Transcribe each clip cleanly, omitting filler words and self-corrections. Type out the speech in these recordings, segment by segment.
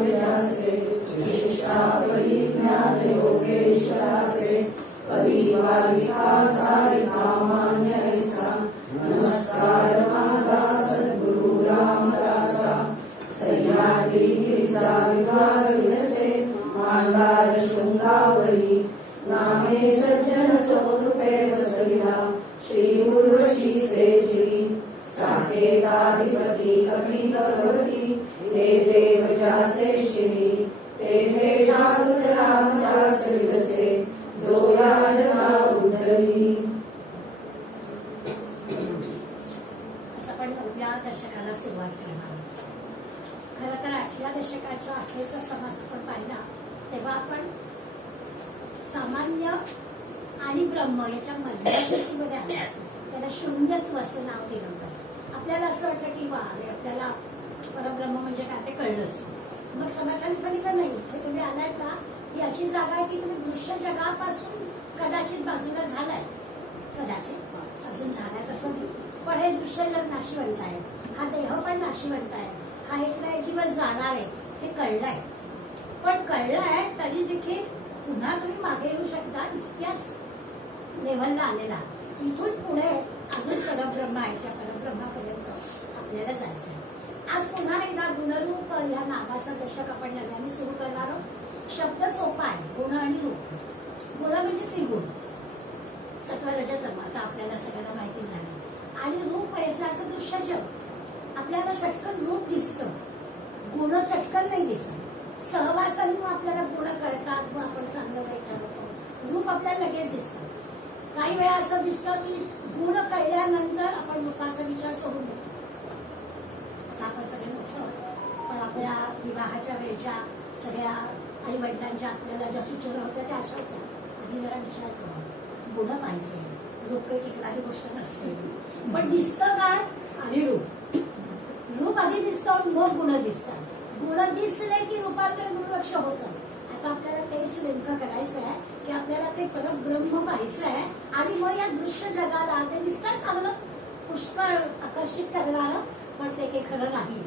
विलासे चिकित्सा परिज्ञान योगेश्वराचे परिवार विकासारिका मान्य ऐसा नमस्कार माझा सद्गुरु रामदासा सह्याद्री गिरीचा विकास विलसे मांडार शृंगावरी नामे सज्जन स्वरूपे वसविला श्री उर्वशी श्रेष्ठी साकेताधिपती कपिलवती हे देवच्या श्रेष्ठिनी तेथे जागृत रामदास विलसे जो या जगा उद्धरली. आपण 9व्या दशकाला सुरुवात करणार. खरं तर 8व्या दशकाच्या अखेरचा समास आपण पाहिला तेव्हा आपण सामान्य आणि ब्रह्म याच्या मधल्या स्थितीमध्ये आलो. त्याला शून्यत्व असं नाव दिलं होतं. आपल्याला असं वाटतं की वा आपल्याला परब्रह्म म्हणजे काय ते कळलंच. मग समाजाने सांगितलं नाही हे तुम्ही आलायत ना ही अशी जागा आहे की तुम्ही दृश्य जगापासून कदाचित बाजूला झालाय. कदाचित अजून झालाय तसं नाही पण हे दृश्य जग नाशिवंत आहे. हा देह पण नाशिवंत आहे. हा एक ना एक दिवस जाणार आहे हे कळलंय. पण कळलंय तरी देखील पुन्हा तुम्ही मागे येऊ शकता इतक्याच लेव्हलला आलेला. इथून पुढे अजून परब्रह्म आहे. त्या परब्रह्मापर्यंत आपल्याला जायचं आहे. आज पुन्हा एकदा गुणरूप या नावाचा दशक आपण नव्याने सुरू करणार आहोत. शब्द सोपा आहे गुण आणि रूप. गुण म्हणजे त्रिगुण सत्व रज तम आता आपल्याला सगळ्यांना माहिती झाली. आणि रूप याचा अर्थ दृश्य जग. आपल्याला चटकन रूप दिसतं गुण चटकन नाही दिसत. सहवासाने आपल्याला गुण कळतात मग आपण चांगलं वाईट ठरवतो. रूप आपल्याला लगेच दिसतं. काही वेळा असं दिसतं की गुण कळल्यानंतर आपण रूपाचा विचार सोडून देतो. आपण सगळे मोठं पण आपल्या विवाहाच्या वेळच्या सगळ्या आई वडिलांच्या आपल्याला ज्या सूचना होत्या त्या अशा होत्या. आधी जरा विचार करा गुण पाहिजे. रूप काही टिकणारी गोष्ट नसते. पण दिसतं काय आधी रूप. रूप आधी दिसतं मग गुण दिसतात. गुण दिसले की रूपाकडे दुर्लक्ष होतं. आता आपल्याला तेच नेमकं करायचं आहे की आपल्याला ते परब्रह्म पाहायचं आहे. आणि मग या दृश्य जगाला ते दिसतात चांगलं पुष्कळ आकर्षित करणारं पण ते काही खरं नाही.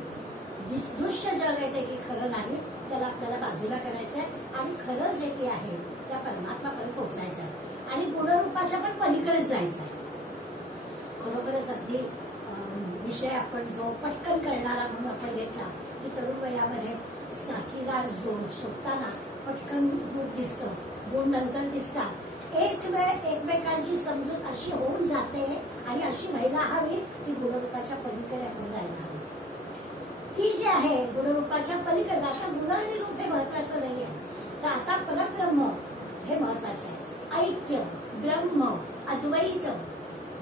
दृश्य जग आहे ते काही खरं नाही. त्याला आपल्याला बाजूला करायचं आहे आणि खरं जे काही आहे त्या परमात्मापर्यंत पोहोचायचं आहे. आणि गुणरूपाच्या पण पलीकडेच जायचं आहे. खरोखरच अगदी विषय आपण जो पटकन करणारा म्हणून आपण घेतला की तरुण वयामध्ये साथीदार जोड शोधताना पटकन रूप दिसतं गुण नंतर दिसतात. एक वेळ एकमेकांची समजूत अशी होऊन जाते आणि अशी व्हायला हवी की गुणरूपाच्या पलीकडे आपण जायला हवी. ती जी आहे गुणरूपाच्या पलीकडे जाता गुण आणि रूप हे महत्वाचं नाही आहे. तर आता परब्रह्म हे महत्वाचं आहे. ऐक्य ब्रह्म अद्वैत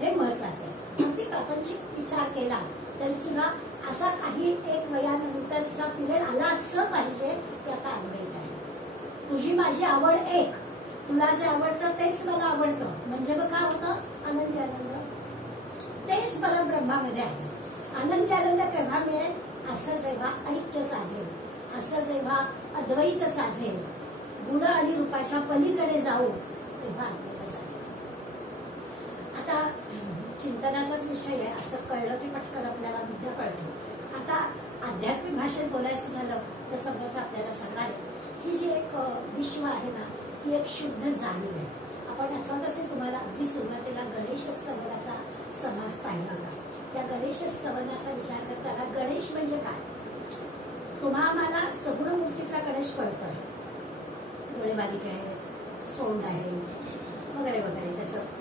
हे महत्वाचं आहे. अगदी प्रापंचिक विचार केला तरी सुद्धा असा काही एक वयानंतरचा पिरियड आलाच पाहिजे की आता अद्वैत आहे. तुझी माझी आवड एक तुला जे आवडतं तेच मला आवडतं म्हणजे मग काय होतं आनंदी आनंद. तेच परब्रह्मामध्ये आहे. आनंदी आनंद केव्हा मिळेल असं जेव्हा ऐक्य साधेल असं जेव्हा अद्वैत साधेल गुण आणि रूपाच्या पलीकडे जाऊ तेव्हा आपल्याला साधेल. आता चिंतनाचाच विषय आहे. असं कळलं की पटकन आपल्याला मुद्दा कळतो. आता आध्यात्मिक भाषेत बोलायचं झालं तर समजा आपल्याला सांगणार ही जी एक विश्व आहे ना ही एक शुद्ध जाणीव आहे. आपण आठवत असेल तुम्हाला अगदी सुरुवातीला गणेश स्तवनाचा समास पाहिला होता. त्या गणेश स्तवनाचा विचार करताना गणेश म्हणजे काय तुम्हाला सगुण मूर्तीतला गणेश कळतोय. डोळे बारीक आहेत सोंड आहे वगैरे वगैरे त्याचं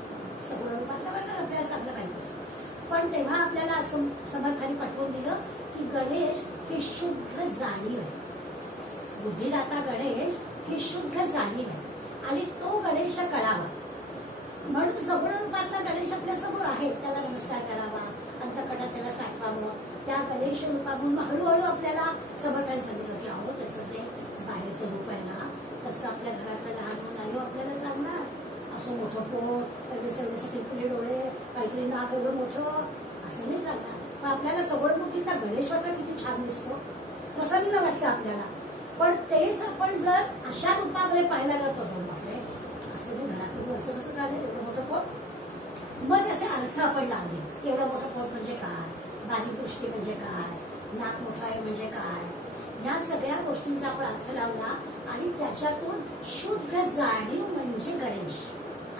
सगुण रूपातलं वर्णन आपल्याला चांगलं पाहिजे. पण तेव्हा आपल्याला असं समर्थाने पटवून दिलं की गणेश ही शुद्ध जाणीव आहे. बुद्धिदाता गणेश ही शुद्ध जाणीव आहे आणि तो गणेश कळावा म्हणून सगुण रूपातला गणेश आपल्या समोर आहे. त्याला नमस्कार करावा अंतकटात त्याला साठवावं. त्या गणेश रूपातून हळूहळू आपल्याला समर्थाने सांगितलं की अहो त्याचं जे बाहेरचं रूप आहे ना तसं आपल्या घरातलं लहान मुलं आलो आपल्याला सांगणार. असं मोठं पोट एवढे टिपले डोळे काहीतरी नाक एवढं मोठं असं नाही सांगणार. पण आपल्याला सगळं मूर्तीतला गणेश वाटतं किती छान दिसतो प्रसन्न वाटतं आपल्याला. पण तेच आपण जर अशा रूपाकडे पाहायला जातो आपले असं नाही घरातून असं कसं झालं एवढं मोठं पोट मग त्याचे अर्थ आपण लावले की एवढं मोठं पोट म्हणजे काय बारीक दृष्टी म्हणजे काय नाक मोठं आहे म्हणजे काय ह्या सगळ्या गोष्टींचा आपण अर्थ लावला आणि त्याच्यातून शुद्ध जाणीव म्हणजे गणेश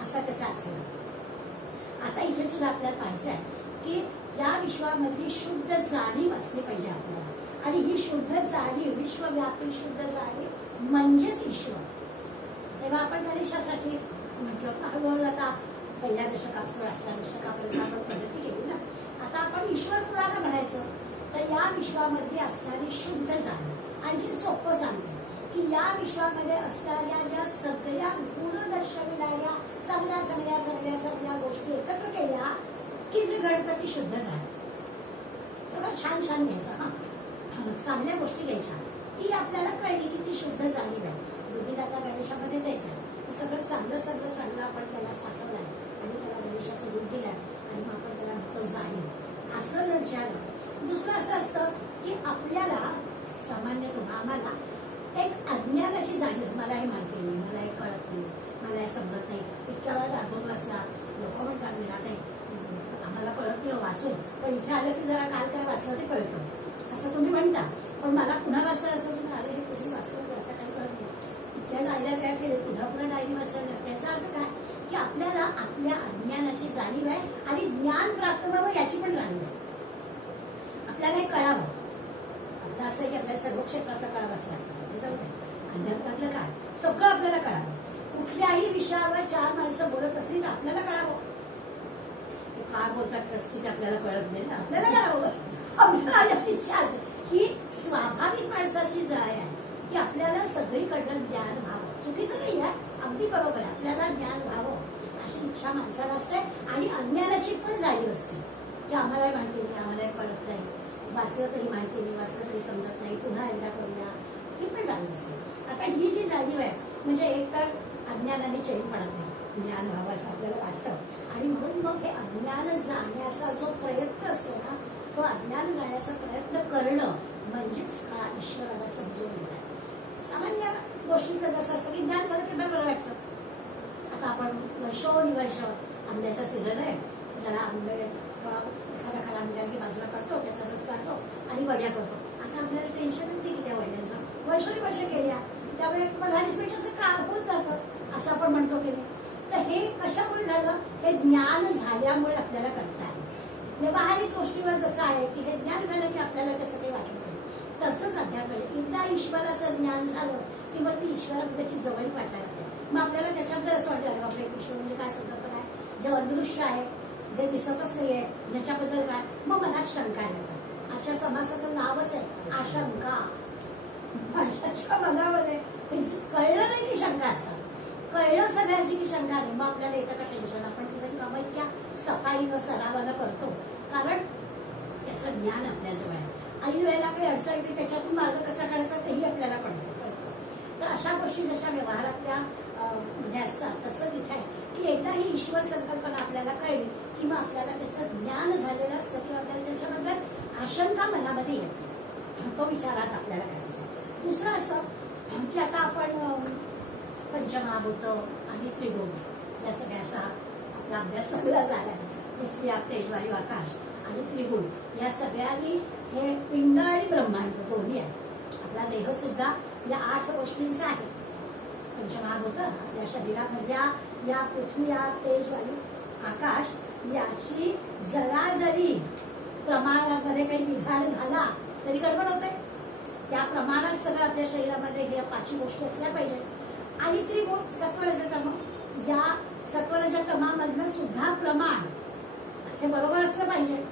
असा त्याचा अर्थ लावला. आता इथे सुद्धा आपल्याला पाहायचं आहे की या विश्वामधली शुद्ध जाणीव असली पाहिजे आपल्याला, आणि ही शुद्ध जाणीव, विश्वव्यापी शुद्ध जाणीव म्हणजेच ईश्वर. तेव्हा आपण गणेशासाठी म्हटलं होतं, हळूहळू आता पहिल्या दशकापासून 8व्या दशकापर्यंत आपण प्रगती केली ना. आता आपण ईश्वर कुणाला म्हणायचं, तर या विश्वामध्ये असणारी शुद्ध जाणीव. आणखी सोपं सांगते की या विश्वामध्ये असणाऱ्या ज्या सगळ्या गुण दर्शविणाऱ्या चांगल्या चांगल्या चांगल्या चांगल्या गोष्टी एकत्र केल्या की जे घडतं ती शुद्ध झाली. सगळं छान छान घ्यायचं, हा चांगल्या गोष्टी घ्यायच्या, ती आपल्याला कळली की ती शुद्ध जाणीव आहे. बुद्धिदाता गणेशामध्ये तेच आहे, सगळं चांगलं चांगलं चांगलं आपण त्याला साठवलं आहे आणि त्याला गणेशाचं रूप दिलंय आणि मग आपण त्याला म्हणतो जाणीव. असं जर विचारलं. दुसरं असं असतं की आपल्याला सामान्यतः आम्हाला एक अज्ञानाची जाणीव, मला हे माहिती नाही, मला हे कळत नाही, मला हे समजत नाही. इतक्या वेळा अनुभव असला लोक म्हणतात मला काही आम्हाला कळत नाही वाचून, पण इथे आलं की जरा काल काय वाचलं ते कळतं असं तुम्ही म्हणता. पण मला पुन्हा वाचायला असं तुम्ही अरे हे तुम्ही वाचून आता काही कळत नाही, इतक्या डायऱ्या काय केले, पुन्हा डायरी वाचायला. त्याचा अर्थ काय की आपल्याला आपल्या अज्ञानाची जाणीव आहे आणि ज्ञान प्राप्त व्हावं याची पण जाणीव आहे. आपल्याला हे कळावं. आपलं असं आहे की आपल्याला सर्व क्षेत्रातलं कळावं असं वाटतं, हे जाऊ दे. अध्यात्मातलं काय सगळं आपल्याला कळावं. कुठल्याही विषयावर 4 माणसं बोलत असली तर आपल्याला कळावं. काय बोलतात रस्तीत आपल्याला कळत नाही ना, आपल्याला कळावं. आपल्याला इच्छा असते. ही स्वाभाविक माणसाची जाय आहे की आपल्याला सगळीकडलं ज्ञान व्हावं. चुकीचं नाही आहे, अगदी बरोबर आहे, आपल्याला ज्ञान व्हावं अशी इच्छा माणसाला असते. आणि अज्ञानाची पण जाणीव असते की आम्हालाही माहिती नाही, आम्हालाही कळत नाही, वाचलं तरी माहिती नाही, वाचलं तरी समजत नाही, पुन्हा एकदा करूया, ही पण जाणीव असते. आता ही जी जाणीव आहे म्हणजे एक तर अज्ञानाने चैन पडत नाही, ज्ञान व्हावं असं आपल्याला वाटतं. आणि म्हणून मग हे अज्ञान जाण्याचा जो प्रयत्न असतो ना, तो अज्ञान जाण्याचा प्रयत्न करणं म्हणजेच हा ईश्वराला समजून घेणं. सामान्य गोष्टींचं जसं असतं की ज्ञान झालं की बरं वाटतं. आता आपण वर्षोनिवर्ष आंब्याचा सीझन आहे, जरा आंबे थोडा एखादा आंब्याची बाजूला काढतो, त्याचा रस काढतो आणि वड्या करतो. आता आपल्याला टेन्शन येते की त्या वड्यांचं वर्षोनिवर्ष केल्या त्यामुळे 15-20 मिनिटाचं काम होत जातं असं आपण म्हणतो की नाही. तर हे कशामुळे झालं, हे ज्ञान झाल्यामुळे आपल्याला कळत आहे. व्यवहारिक गोष्टीवर जसं आहे की हे ज्ञान झालं की आपल्याला त्याचं काही वाटत नाही, तसंच अध्यात्म एकदा ईश्वराचं ज्ञान झालं की मग ती ईश्वराची जवळ वाटायला लागते. मग आपल्याला त्याच्याबद्दल असं वाटतं अरे बापरे ईश्वर म्हणजे काय संकल्पना आहे, जे अदृश्य आहे, जे दिसतच नाहीये, ह्याच्याबद्दल काय. मग मनात शंका येतात. आजच्या समासाचं नावच आहे आशंका. माणसाच्या मनामध्ये कळलं नाही की शंका असतात, कळलं सगळ्याची की शंका नाही. मग आपल्याला येतं का टेन्शन. आपण तिथे की बाबा इतक्या सफाईनं सरावानं करतो कारण त्याचं ज्ञान आपल्याजवळ आहे. काही वेळेला काही अडचण येते, त्याच्यातून मार्ग कसा काढायचा तेही आपल्याला कळतं. तर अशा गोष्टी जशा व्यवहारातल्या मध्ये असतात तसंच इथे आहे की एकदा ही ईश्वर संकल्पना आपल्याला कळली की मग आपल्याला त्याचं ज्ञान झालेलं असतं किंवा आपल्याला त्याच्याबद्दल आशंका मनामध्ये येते. तो विचार आज आपल्याला करायचा. दुसरं असं की आता आपण पंचमहाभूत आणि त्रिगुण या सगळ्याचा आपला अभ्यास सगळा झाला. पृथ्वी, आप, तेज, वायू, आकाश आणि त्रिगुण या सगळ्यांनी हे पिंड आणि ब्रह्मांड दोन्ही आहे. आपला देह सुद्धा या 8 गोष्टींचा आहे. पंचमहाभूत आपल्या शरीरामधल्या या पृथ्वी, आप, तेज, वायू, आकाश याची जरा जरी प्रमाणामध्ये काही बिघाड झाला तरी गडबड होते. त्या प्रमाणात सगळं आपल्या शरीरामध्ये हे 5 गोष्टी असल्या पाहिजे. आणि त्रिगुण सत्वरजतम, या सत्वरजतमामधनं सुद्धा प्रमाण हे बरोबर असलं पाहिजे.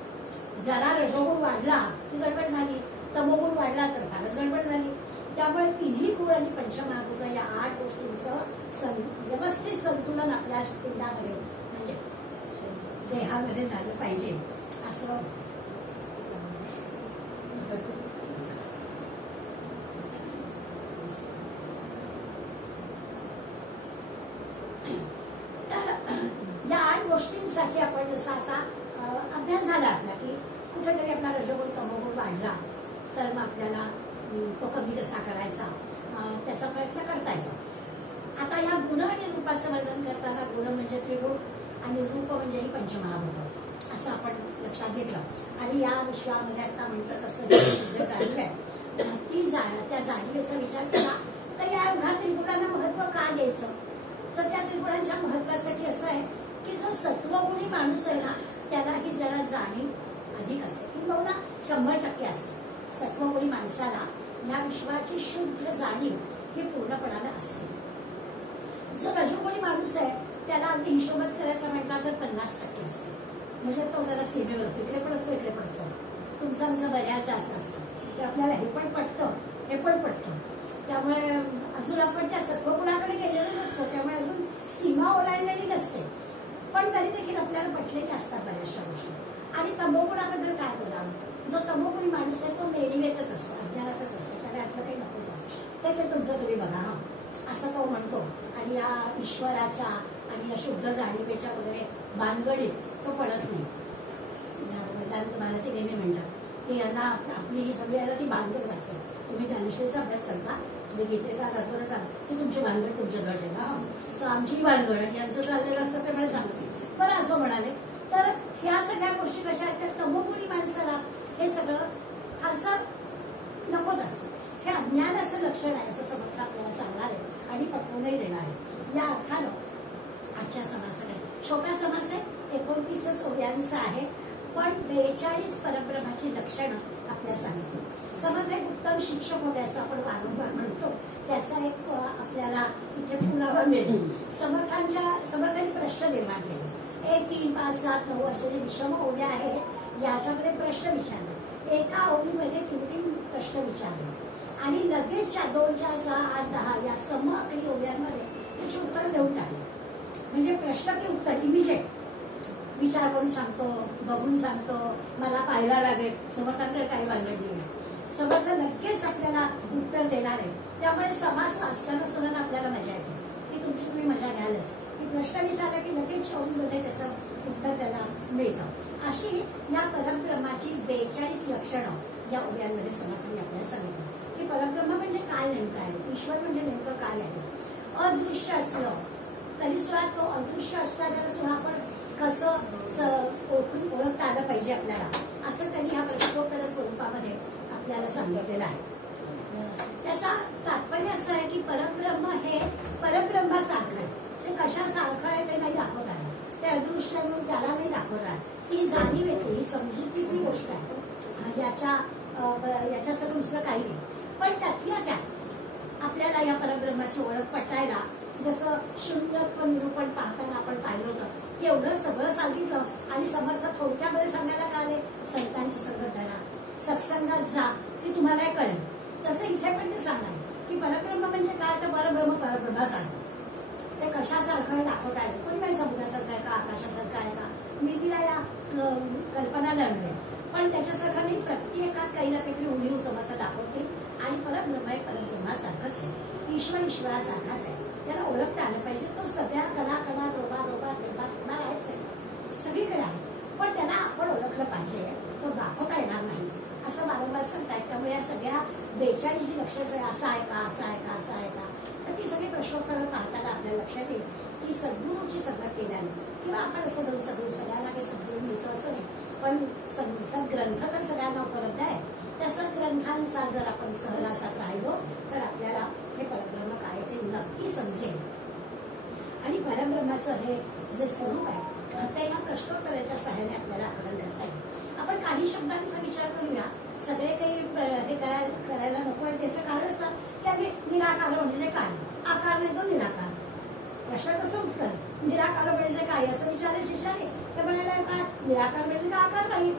जरा रजोगुण वाढला की गडबड झाली, तमोगुण वाढला तर फारच गडबड झाली. त्यामुळे तिन्ही गुण आणि पंचमहाभूत या 8 गोष्टींचं व्यवस्थित संतुलन आपल्या पिंडामध्ये म्हणजे देहामध्ये झालं पाहिजे असं. या 8 गोष्टींसाठी आपण जसा आता अभ्यास झाला आपला की कुठेतरी आपला रजोगुण तमोगुण वाढला तर मग आपल्याला तो कमी कसा करायचा त्याचा प्रयत्न करता येतो. आता या गुण आणि रूपाचं वर्णन करताना गुण म्हणजे त्रिगुण आणि रूप म्हणजे ही पंचमहाभूत असं आपण लक्षात घेतलं. आणि या विश्वामध्ये आता म्हणतं तसं शुद्ध जाणीव आहे त्या जाणीवेचा विचार केला तर या युगात त्रिगुणांना महत्व का द्यायचं, तर त्या त्रिगुणांच्या महत्वासाठी असं आहे की जो सत्वगुणी माणूस आहे ना त्याला ही जरा जाणीव अधिक असते, किंवा 100% असते. सत्वगुणी माणसाला या विश्वाची शुद्ध जाणीव ही पूर्णपणाने असते. जो रजोगुणी माणूस आहे त्याला अगदी हिशोबच करायचा म्हटला तर 50% असते. म्हणजे तो जरा सीमेवर असतो, इकडे पण असतो इकडे पण असतो. तुमचं आमचं बऱ्याचदा असं असतं की आपल्याला हे पण पटतं हे पण पटतं, त्यामुळे अजून आपण त्या सत्वगुणाकडे गेलेलो नसतो, त्यामुळे अजून सीमा ओलांडलेली नसते, पण तरी देखील आपल्याला पटलेले असतात बऱ्याचशा गोष्टी. आणि तमोगुणाबद्दल काय बोलावं, जो तमोगुणी माणूस आहे तो मेडीवेतच असतो, अज्ञानातच असतो, त्याला आपलं काही नकोच असतो. ते तुमचं तुम्ही बघा हा असं तो म्हणतो. आणि या ईश्वराच्या आणि या शुद्ध जाणीवेच्या वगैरे भानगडीत तो पडत नाही. तुम्हाला ते नेहमी म्हणतात की यांना आपली ही सगळी याला ती भानगड वाटते. तुम्ही ज्ञानेश्वरीचा अभ्यास करता, तुम्ही गीतेचा अर्थ सांगा की तुमची भानगड तुमच्या जवळ आहे ना, तर आमची भानगड आणि यांचं चाललेलं असतं त्यामुळे सांगते. बरं असं म्हणाले तर ह्या सगळ्या गोष्टी कशा आहेत, तर तमोगुणी माणसाला हे सगळं फारसं नकोच असतं. हे अज्ञानाचं लक्षण आहे असं समर्थ आपल्याला सांगणार आहे आणि पटवूनही देणार आहे. या अर्थानं आजच्या समासाकडे छोटा समास आहे, 29च ओव्यांचा आहे, पण 42 परब्रह्माची लक्षणं आपल्याला सांगितली. समर्थ एक उत्तम शिक्षक होते असं आपण वारंवार म्हणतो, त्याचा एक आपल्याला इथे पुरावा मिळेल. समर्थांनी प्रश्न निर्माण केले. 1, 3, 5, 7, 9 असे जे विषम ओव्या आहेत याच्यामध्ये प्रश्न विचारले. एका ओवीमध्ये 3 प्रश्न विचारले आणि लगेच 2, 4, 6, 8, 10 या सम आणि ओव्यांमध्ये त्याची उत्तर देऊन टाकले. म्हणजे प्रश्न की उत्तर इमिजिएट विचार करून सांगतो, बघून सांगतो, मला पाहायला लागेल, समर्थांकडे काही भानगड नाही. समर्थ नक्कीच आपल्याला उत्तर देणार आहे. त्यामुळे समास वाचताना सुद्धा आपल्याला मजा येते की तुमची तुम्ही मजा घ्यालच की प्रश्न विचारला की लगेच शोधून त्याचं उत्तर त्याला मिळतं. अशी या परब्रह्माची 42 लक्षणं या ओव्यांमध्ये समर्थांनी आपल्याला सांगितलं की परब्रह्म म्हणजे काय नेमकं आहे, ईश्वर म्हणजे नेमकं काय आहे. अदृश्य असलं तरी सुद्धा तो अदृश्य असताना सुद्धा आपण कसं ओळखता आलं पाहिजे आपल्याला, असं त्यांनी ह्या प्रश्नोत्तर स्वरूपामध्ये आपल्याला सांगितलेलं आहे. त्याचा तात्पर्य असं आहे की परब्रह्म हे परब्रह्मासारखं आहे. ते कशासारखं आहे ते नाही दाखवत आहे, ते अदृश्य म्हणून त्याला नाही दाखवत आहे. ही जाणीव येते, ही समजुतीची गोष्ट आहे, याच्यासह दुसरं काही नाही. पण त्यातल्या त्यात आपल्याला या परब्रह्माची ओळख पटायला जसं शून्यत्व निरूपण पाहताना आपण पाहिलं होतं की एवढं सगळं सांगितलं आणि समर्थ थोडक्यामध्ये सांगायला काय आले, संतांची संगत धरा, सत्संगात जा की तुम्हाला कळेल. तसं इथे पण ते सांगणार की परब्रह्म म्हणजे काय, तर परब्रह्म सांग ते कशासारखं आहे दाखवता येईल. कोणी काही समुद्रासारखं आहे का, आकाशासारखं आहे का, मी तिला या कल्पना लढवे, पण त्याच्यासारखं नाही. प्रत्येकात काही ना काहीतरी उणीव समर्थ दाखवतील आणि परब्रह्म एक परब्रह्मासारखंच आहे, ईश्वर ईश्वरासारखाच आहे. त्याला ओळखता आलं पाहिजे. तो सगळ्या कणा रोबा तेव्हा आहेच आहे, सगळीकडे आहे, पण त्याला आपण ओळखलं पाहिजे. तो दाखवता येणार नाही असं वारंवार सांगतायत. त्यामुळे या सगळ्या 42 जी लक्षात असं आहे का, असं आहे का, असं आहे का, तर ती सगळी प्रश्नोत्तरं पाहताना आपल्या लक्षात येईल की सद्गुरूची संगत केल्याने किंवा आपण असं धरू सगळ्यांना काही सद्गुरू मिळतं असं नाही, पण सद्ग्रंथ तर सगळ्यांना उपलब्ध आहे. त्या सद्ग्रंथांनुसार जर आपण सहवासात राहिलो तर आपल्याला हे परब्रह्म काय ते नक्की समजेल. आणि परब्रह्माचं हे जे स्वरूप आहे ते या प्रश्नोत्तराच्या सहाय्याने आपल्याला आकलन करता येईल. आपण काही शब्दांचा विचार करूया. सगळे काही हे करायला नको आहे. त्याचं कारण असं की आधी निराकार म्हणजे काय, आकार नाही तो निराकार. प्रश्न कसं उत्तर निराकार म्हणजे काय असं विचारलं शिष्याने, ते म्हणाले काय निराकार म्हणजे का आकार नाही,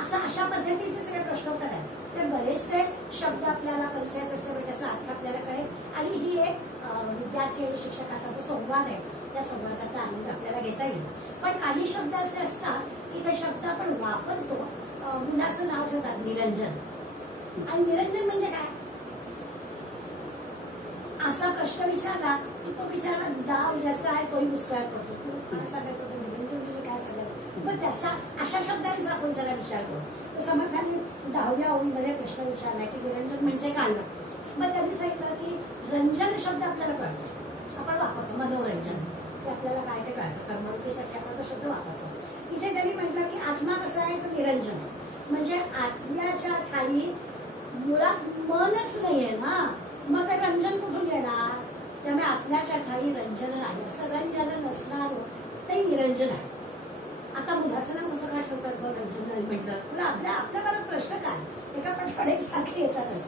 अशा पद्धतीचे सगळे प्रश्नोत्तर आहेत. ते बरेचसे शब्द आपल्याला परिचयात असल्यामुळे त्याचा अर्थ आपल्याला कळेल. आणि ही एक विद्यार्थी आणि शिक्षकाचा जो संवाद आहे त्या संवादाचा आनंद आपल्याला घेता येईल. पण काही शब्द असे असतात की ते शब्द आपण वापरतो, मुलाचं नाव ठेवतात निरंजन, आणि निरंजन म्हणजे काय असा प्रश्न विचारला की तो बिचारा डाव ज्याचा आहे तोही मुस्कळात पडतो. मला सांगायचं होतं निरंजन म्हणजे काय सांगायचं, पण त्याचा अशा शब्दांचा आपण जरा विचार करू. तर समर्थांनी 10व्या ओळीमध्ये प्रश्न विचारला की निरंजन म्हणजे काय. मग त्यांनी सांगितलं की रंजन शब्द आपल्याला कळतो, आपण वापरतो मनोरंजन, ते आपल्याला काय ते कळतं, करमणुकीसाठी आपण तो शब्द वापरतो. इथे त्यांनी म्हटलं की आत्मा कसा आहे तो निरंजन, म्हणजे आत्म्याच्या ठाई मुळात मनच नाहीये ना, मग ते रंजन कुठून येणार? त्यामुळे आपल्याच्या ठाई रंजन नाही, असं रंजन नसणार ते निरंजन आहे. आता मुलाचं नाव कसं काय ठेवतात बघ रंजन नाही म्हटलं, तुला आपल्या मला प्रश्न काय, एका पटपट सारखे येतातच.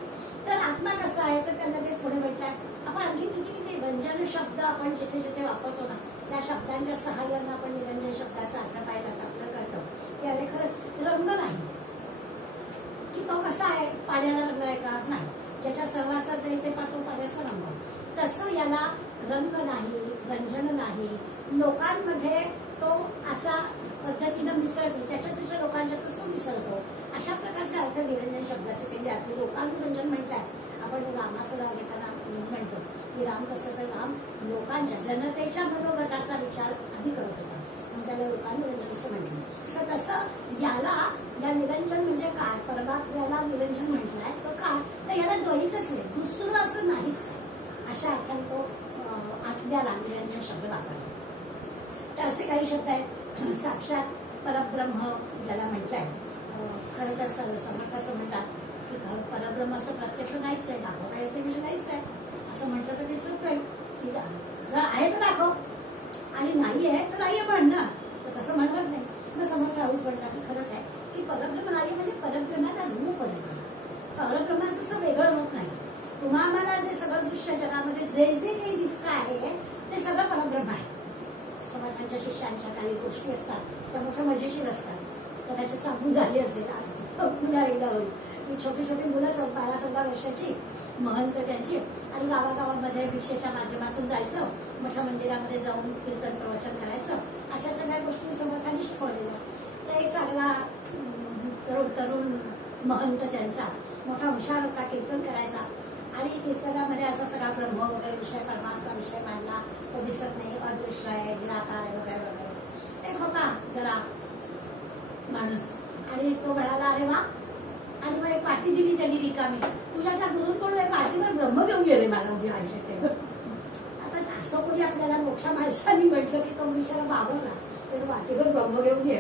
तर आत्मा कसा आहे तर त्यांना तेच पुढे म्हटलंय. आपण आणखी किती किती रंजन शब्द आपण जिथे जिथे वापरतो ना, त्या शब्दांच्या सहाय्यानं आपण निरंजन शब्दाचा अर्थ पाहिला तर आपलं कळतं की अरे खरंच रंग नाही की तो कसा आहे, पाण्याला रंग आहे का? नाही. ज्याच्या सहवासात जाईल ते पाठवून पाण्याचा रंग. तसं याला रंग नाही, रंजन नाही. लोकांमध्ये तो असा पद्धतीनं मिसळते, त्याच्या लोकांच्यातच तो मिसळतो. अशा प्रकारचे अर्थ निरंजन शब्दाचे केले आहेत. लोकानुरंजन म्हणताय. आपण रामाचं नाव घेताना म्हणतो की राम कसं तर राम लोकांच्या जनतेच्या मनोगताचा विचार आधी करत होता, म्हणून त्याला लोकानुरंजन असं म्हटलं. तर तसं या निरंजन म्हणजे काय, परमात्म्याला निरंजन म्हटलंय तर काय, तर याला द्वैतच आहे, दुसरं असं नाहीच आहे. अशा अर्थाने तो आत्म्याला निरंजन शब्द वापरला. तर असे काही शब्द आहेत. साक्षात परब्रह्म ज्याला म्हटलंय, खरं तर समर्थ असं म्हणतात की परब्रह्म असं प्रत्यक्ष नाहीच आहे, दाखव काय येते म्हणजे नाहीच आहे असं म्हटलं तर विसरू नये की जर आहे तर दाखव आणि नाही आहे तर नाही म्हण ना, तर तसं म्हणत नाही. मग समर्थ राहूच म्हणतात की खरंच आहे की परब्रह्म नाही म्हणजे परब्रह्माला रूप नाही, परब्रह्माचं असं वेगळं रूप नाही. तुम्हाला जे सगळं दृश्य जगामध्ये जे जे काही दिसतं आहे ते सगळं परब्रह्म आहे. समर्थांच्या शिष्यांच्या काही गोष्टी असतात त्या मोठ्या मजेशीर असतात. कदाचित सांगून झाली असेल आज पुन्हा एकदा होईल की छोटी छोटी मुलं 12-14 वर्षाची महंत त्यांची आणि गावागावामध्ये भिक्षेच्या माध्यमातून जायचं, मोठ्या मंदिरामध्ये जाऊन कीर्तन प्रवचन करायचं, अशा सगळ्या गोष्टी समर्थांनी शिकवलेल्या. तर एक चांगला तरुण महंत त्यांचा मोठा हुशार होता, कीर्तन करायचा आणि कीर्तनामध्ये असा सगळा ब्रह्म वगैरे विषय, परमात्मा विषय मांडला. तो दिसत नाही, अदृश्य आहे, निराकार आहे वगैरे वगैरे. एक होता जरा माणूस आणि तो म्हणाला अरे वा, आणि मग एक पाठी दिली त्यांनी रिकामी, तुझ्या त्या गुरुकडून पाठीवर ब्रह्म घेऊन गेले मला उभी आयुष्यात. आता असं कोणी आपल्याला मोठ्या माणसांनी म्हटलं की तो विषयाला वावरला, तर पाठीवर ब्रह्म घेऊन घे,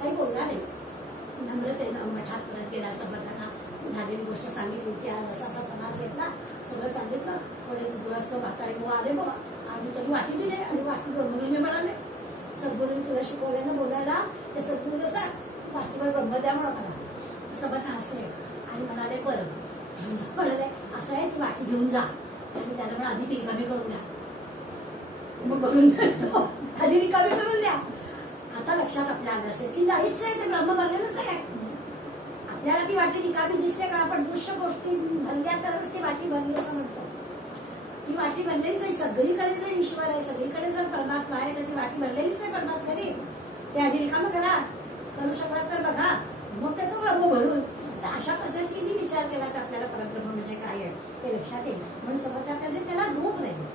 काही बोलला नाही. नम्रतेनं मठात परत गेला, समर्थांना झालेली गोष्ट सांगितली की आज असा असा समाज घेतला, सगळं सांगितलं. पण गुरस्त म्हातारे बुवा आले बाबा आणि त्यांनी वाटी दिले आणि वाटी ब्रह्म घेऊन म्हणाले, सद्गुरूंनी तुला शिकवल्यानं बोलायला ते सद्गुरूला सांग वाटीवर ब्रह्म द्या म्हणा मला. समर्थ हसले आणि म्हणाले बरं. म्हणाले असं आहे की वाटी घेऊन जा आणि त्याला म्हणा आधी ती रिकामी करून द्या, मग बघून आधी रिकामी करून द्या. आता लक्षात आपल्या आलं असेल की नाहीच आहे, ते ब्रह्म बघेलच आहे. आपल्याला ती वाटी रिकामी दिसते का, आपण दृश्य गोष्टी भरल्या तरच ती वाटी भरली असं म्हणतो. ती वाटी भरलेलीच आहे, सगळीकडे जर ईश्वर आहे, सगळीकडे जर परमात्मा आहे तर ती वाटी भरलेलीच आहे परमात्म्याने. ते आधी रिकामं करा, करू शकलात तर बघा, मग ते तो ब्रह्म भरून. तर अशा पद्धतीने विचार केला तर आपल्याला परब्रह्म म्हणजे काय आहे ते लक्षात येईल. म्हणून सोबत आपल्याचे त्याला रूप नाही.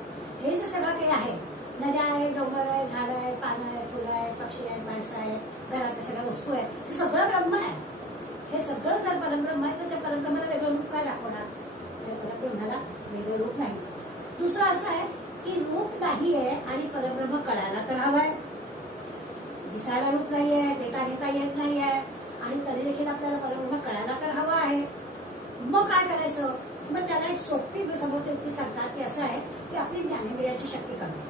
हे जे सगळं काही आहे, नद्या आहेत, डोंगर आहे, झाडं आहेत, पानं आहेत, फुलं आहेत, पक्षी आहेत, माणसं आहेत, घरात सगळ्या वस्तू आहेत, हे सगळं ब्रह्म आहे. हे सगळं जर परब्रह्म आहे तर त्या परब्रह्माला वेगळं रूप काय दाखवणार? त्या परब्रह्माला वेगळं रूप नाही. दुसरं असं आहे की रूप नाही आहे आणि परब्रह्म कळायला तर हवंय. दिसायला रूप नाहीये, देता येत नाहीये आणि तरी देखील आपल्याला परब्रह्म कळायला तर हवं आहे. मग काय करायचं? मग त्याला एक सोपी समोरची सांगतात की असं आहे की आपली ज्ञानेंद्रियाची शक्ती कमी.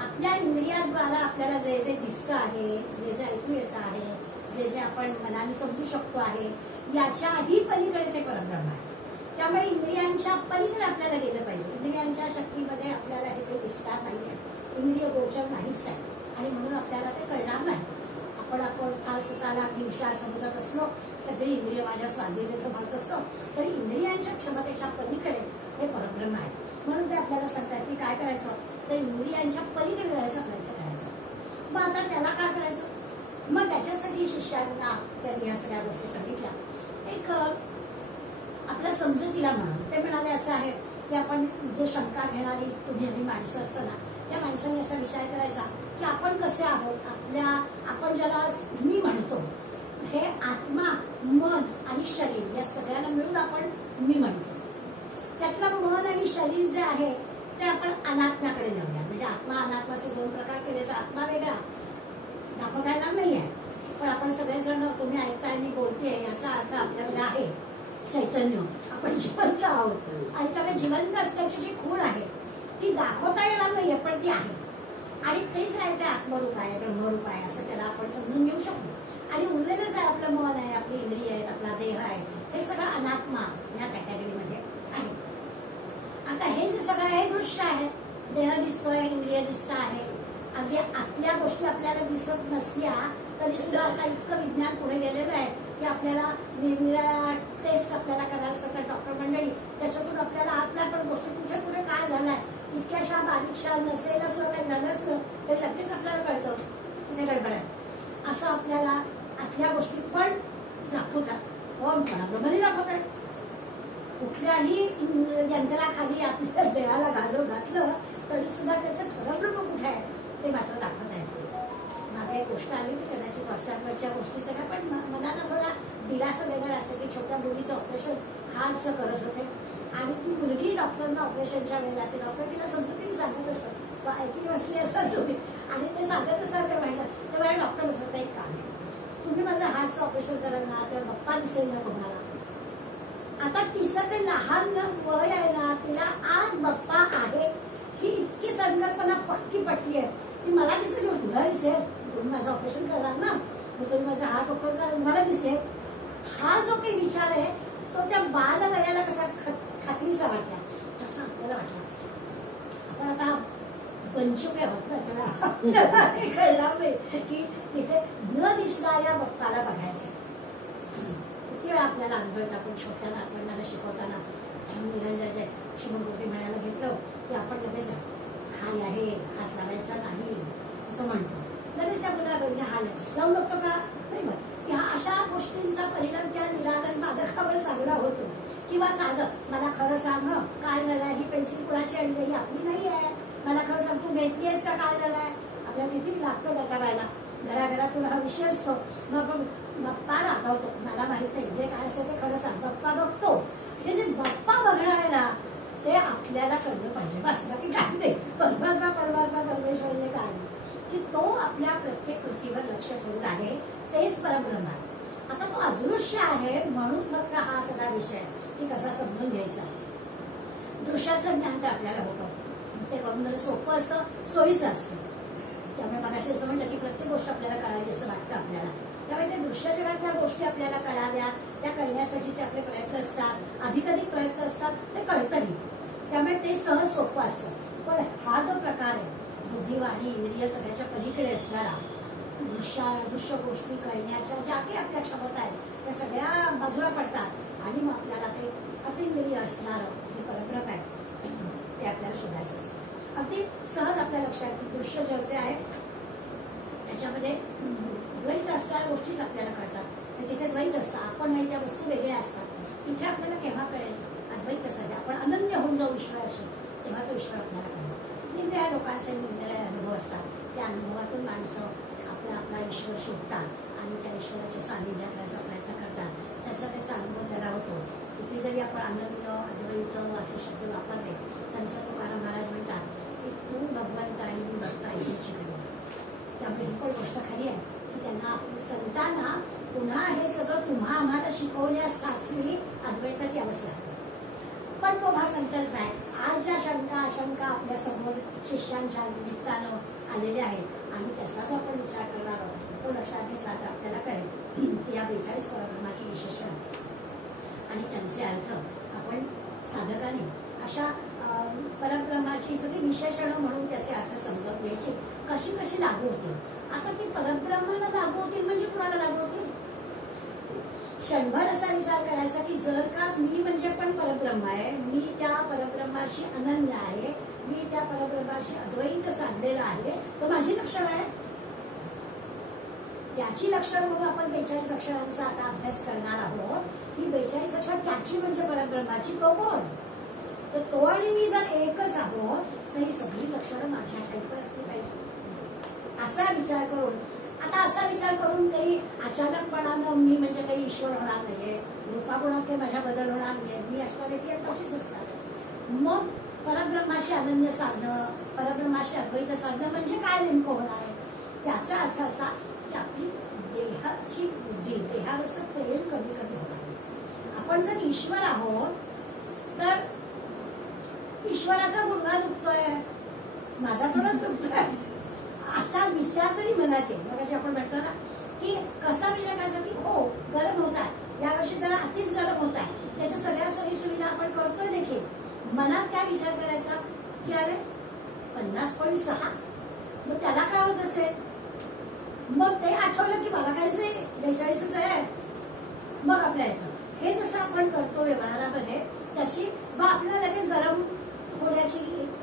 आपल्या इंद्रियाद्वारा आपल्याला जे जे दिसतं आहे, जे जे ऐकू येतं आहे, जे जे आपण मनाने समजू शकतो आहे, याच्याही पलीकडे ते परब्रह्म आहे. त्यामुळे इंद्रियांच्या पलीकडे आपल्याला गेलं पाहिजे. इंद्रियांच्या शक्तीमध्ये आपल्याला हे काही दिसणार नाहीये, इंद्रिय गोचर नाहीच आहे आणि म्हणून आपल्याला ते कळणार नाही. आपण काल स्वतःला अगदी हुशार समजत असलो, सगळी इंद्रिय माझ्या स्वाधीनाचं म्हणत असतो, तरी इंद्रियांच्या क्षमतेच्या पलीकडे हे परब्रह्म आहे. म्हणून ते आपल्याला सांगतात की काय करायचं, तर इंद्रियांच्या पलीकडे जायचा प्रयत्न करायचा. मग आता त्याला काय करायचं? मग त्याच्यासाठी शिष्यांना त्यांनी या सगळ्या गोष्टी सांगितल्या. एक आपल्या समजुतीला म्हणून ते म्हणाले असं आहे की आपण जे शंका घेणारी तुम्ही आम्ही माणसं असताना त्या माणसांनी असा विचार करायचा की आपण कसे आहोत. आपण ज्याला मी म्हणतो हे आत्मा, मन आणि शरीर या सगळ्याला मिळून आपण मी म्हणतो. त्यातलं मन आणि शरीर जे आहे ते आपण अनात्म्याकडे नेऊया. म्हणजे आत्मा अनात्माचे दोन प्रकार केले तर आत्मा वेगळा दाखवता येणार नाहीये. पण आपण सगळेजण तुम्ही ऐकताय मी बोलतेय याचा अर्थ आपल्याकडे आहे चैतन्य, आपण जिवंत आहोत आणि त्यामुळे जिवंत असल्याची जी खूण आहे ती दाखवता येणार नाहीये, पण ती आहे आणि तेच आहे ते आत्मरूप आहे, ब्रह्मरूप आहे असं त्याला आपण समजून घेऊ शकतो. आणि उरलेलंच आहे आपलं मन आहे, आपली इंद्रिय आहेत, आपला देह आहे, हे सगळं अनात्मा या कॅटेगरीमध्ये आहे. आता हे जे सगळं आहे दृश्य आहे, देह दिसतोय, इंद्रिय दिसत आहे, अगदी आतल्या गोष्टी आपल्याला दिसत नसल्या तरी सुद्धा आता इतकं विज्ञान पुढे गेलेलं आहे की आपल्याला निरनिराळ्या टेस्ट आपल्याला करायला असतात डॉक्टर मंडळी, त्याच्यातून आपल्याला आतल्या पण गोष्टी कुठे कुठे काय झालाय इतक्याशा बारीकशा नसेला सुद्धा काही झालं असतं तरी लगेच आपल्याला कळतं कुठे गडबड आहे. असं आपल्याला आतल्या गोष्टी पण दाखवतात, पण ब्रह्मने दाखवतात. कुठल्याही यंत्राखाली आपल्या देहाला घातलं तरी सुद्धा त्याचं परब्रह्म कुठे आहे ते मात्र दाखवता येते. मागे एक गोष्ट आली की कदाचित व्हॉट्सअपवरच्या गोष्टी सगळ्या, पण मला ना थोडा दिलासा देणार असं की छोट्या मुलीचं ऑपरेशन हार्टचं करत होते आणि ती मुलगी डॉक्टरना ऑपरेशनच्या वेळेला ते डॉक्टर तिला समजून सांगत असतात, ऐकली वर्षी असाल तुम्ही, आणि ते सांगत असतात ते म्हणतात तेव्हा डॉक्टर असं एक काम आहे, तुम्ही माझं हार्टचं ऑपरेशन कराल ना तेव्हा बाप्पा दिसेल ना तुम्हाला. आता तिचं ते लहान वय आहे ना, तिला आज बाप्पा आहे ही इतकी संकल्पना पक्की पटली आहे की मला दिसेल, तुला दिसेल, तुम्ही माझं ऑपरेशन करणार ना, मग तुम्ही माझं हार्ट ऑपरेशन कराल मला दिसेल. हा जो काही विचार आहे तो त्या बाल वयाला कसा खात्रीचा वाटला तसं आपल्याला वाटला. आपण आता पंचुके आहोत ना, तेव्हा कळणार नाही की तिथे न दिसणाऱ्या बाप्पाला बघायचं. किती वेळा आपल्याला अनुभव आपण छोट्या नातवंडाला शिकवताना निरंजनाचे शुभकृती म्हणायला घेतलं की आपण लगेच हाय आहे, हात लावायचा नाही असं म्हणतो, लगेच त्या मुलाला म्हणजे हाल जाऊ नको का नाही. मग ह्या अशा गोष्टींचा परिणाम त्या निरागस बालकावर चांगला होतो. किंवा साधं मला खरं सांग ना काय झालंय, ही पेन्सिल कुणाची आणली, ही आपली नाही आहे, मला खरं सांग तू घेतलीयस का, काय झालंय. आपल्याला किती लागतं दटावायला, घराघरातून हा विषय असतो. मग आपण बाप्पा राहतो, मला माहित नाही जे काय असेल ते खरं सांग, बाप्पा बघतो. हे जे बाप्पा बघणं आहे ना ते आपल्याला कळलं पाहिजे, बस बाकी काय नाही. परमात्मा परमेश्वर जे काय की तो आपल्या प्रत्येक कृतीवर लक्ष ठेवून आहे, तेच परब्रह्म आहे. आता तो अदृश्य आहे म्हणून फक्त हा सगळा विषय की कसा समजून घ्यायचा. दृश्याचं ज्ञान तर आपल्याला होतं, ते करून सोपं असतं, सोयीचं असतं. त्यामुळे मगाशी असं म्हटलं की प्रत्येक गोष्ट आपल्याला कळावी असं वाटतं आपल्याला. त्यामुळे ते दृश्य जगातल्या गोष्टी आपल्याला कळाव्या, त्या कळण्यासाठीचे आपले प्रयत्न असतात, अधिकाधिक प्रयत्न असतात, ते कळतही. त्यामुळे ते सहज सोपं असतं. पण हा जो प्रकार आहे बुद्धी वाणी इंद्रिय सगळ्याच्या पलीकडे असणारा दृश्य गोष्टी कळण्याच्या ज्या काही आपल्या क्षमता आहेत त्या सगळ्या बाजूला पडतात आणि मग आपल्याला ते अतिंद्रिय असणारं जे परब्रह्म आहे ते आपल्याला शोधायचं असतं. अगदी सहज आपल्या लक्षात की दृश्य जग जे आहे त्याच्यामध्ये द्वैत असणाऱ्या गोष्टीच आपल्याला कळतात. तिथे द्वैत असतं, आपण नाही त्या वस्तू वेगळ्या असतात. इथे आपल्याला केव्हा कळेल अद्वैत कसं, आपण अनन्य होऊन जाऊ ईश्वराशी, तेव्हा तो ईश्वर आपल्याला कळेल. निरनिराळ्या लोकांचे निरनिराळे अनुभव असतात, त्या अनुभवातून माणसं आपला आपला ईश्वर शोधतात आणि त्या ईश्वराच्या सानिध्यात राहायचा प्रयत्न करतात. त्याचा अनुभव त्याला होतो. किती जरी आपण अनन्य अद्वैत असे शब्द वापरले तरी सुद्धा तुकाराम महाराज म्हणतात की तू भगवंत आणि मी भक्त ऐसीची करू. त्यामुळे ही पण गोष्ट खरी आहे की त्यांना संतांना पुन्हा हे सगळं तुम्हा आम्हाला शिकवण्यासाठी अद्वैतात यावंच लागतं. पण तो भाग नंतरच आहे. आज ज्या शंका आशंका आपल्या समोर शिष्यांच्या निमित्तानं आलेल्या आहेत आणि त्याचा जो आपण विचार करणार आहोत तो लक्षात घेतला तर आपल्याला कळेल की या 42 परब्रह्माची विशेषण आणि त्यांचे अर्थ आपण साधकाने अशा परब्रह्माची सगळी विशेषणं म्हणून त्याचे अर्थ समजून घ्यायची कशी कशी लागू होतील. आता ती परब्रह्माला लागू होतील म्हणजे कुणाला लागू होतील. क्षणभर असा विचार करायचा की जर का मी म्हणजे पण परब्रह्म आहे, मी त्या परब्रह्माशी अनन्य आहे, मी त्या परब्रह्माशी अद्वैत साधलेला आहे, तर माझी लक्षणं आहे. त्याची लक्षणं म्हणून आपण 42 अक्षरांचा आता अभ्यास करणार आहोत. ही 42 अक्षर त्याची म्हणजे परब्रह्माची, तो कोण, तर तो आणि मी जर एकच आहोत तर ही सगळी लक्षणं माझ्या ठाईवर असली पाहिजे असा विचार करून. आता असा विचार करून काही अचानकपणानं मी म्हणजे काही ईश्वर होणार नाहीये, रूपागुणात काही माझ्या बदल होणार नाहीये, मी असणारे ती तशीच असणार. मग परब्रह्माशी अनन्य साधणं, परब्रह्माशी अद्वैत साधणं म्हणजे काय नेमकं होणार आहे. त्याचा अर्थ असा की आपली देहाची बुद्धी, देहावरचं प्रेम कमी कमी होणार. आपण जर ईश्वर आहोत तर ईश्वराचा मुलगा दुखतोय, माझा थोडाच दुखतोय असा विचार तरी मनात येईल. मग आपण म्हटलं ना की कसा विचार करायचा की हो गरम होत आहे, यावर्षी जरा अतिच गरम होत आहे, त्याच्या सगळ्या सोयी सुविधा आपण करतोय देखील. मनात काय विचार करायचा की अरे 50.6 मग त्याला काय होत असेल, मग ते आठवलं की मला काहीच नाही 42च आहे, मग आपल्या येतं. हे जसं आपण करतो व्यवहारामध्ये तशी मग आपल्याला लगेच गरम होण्याची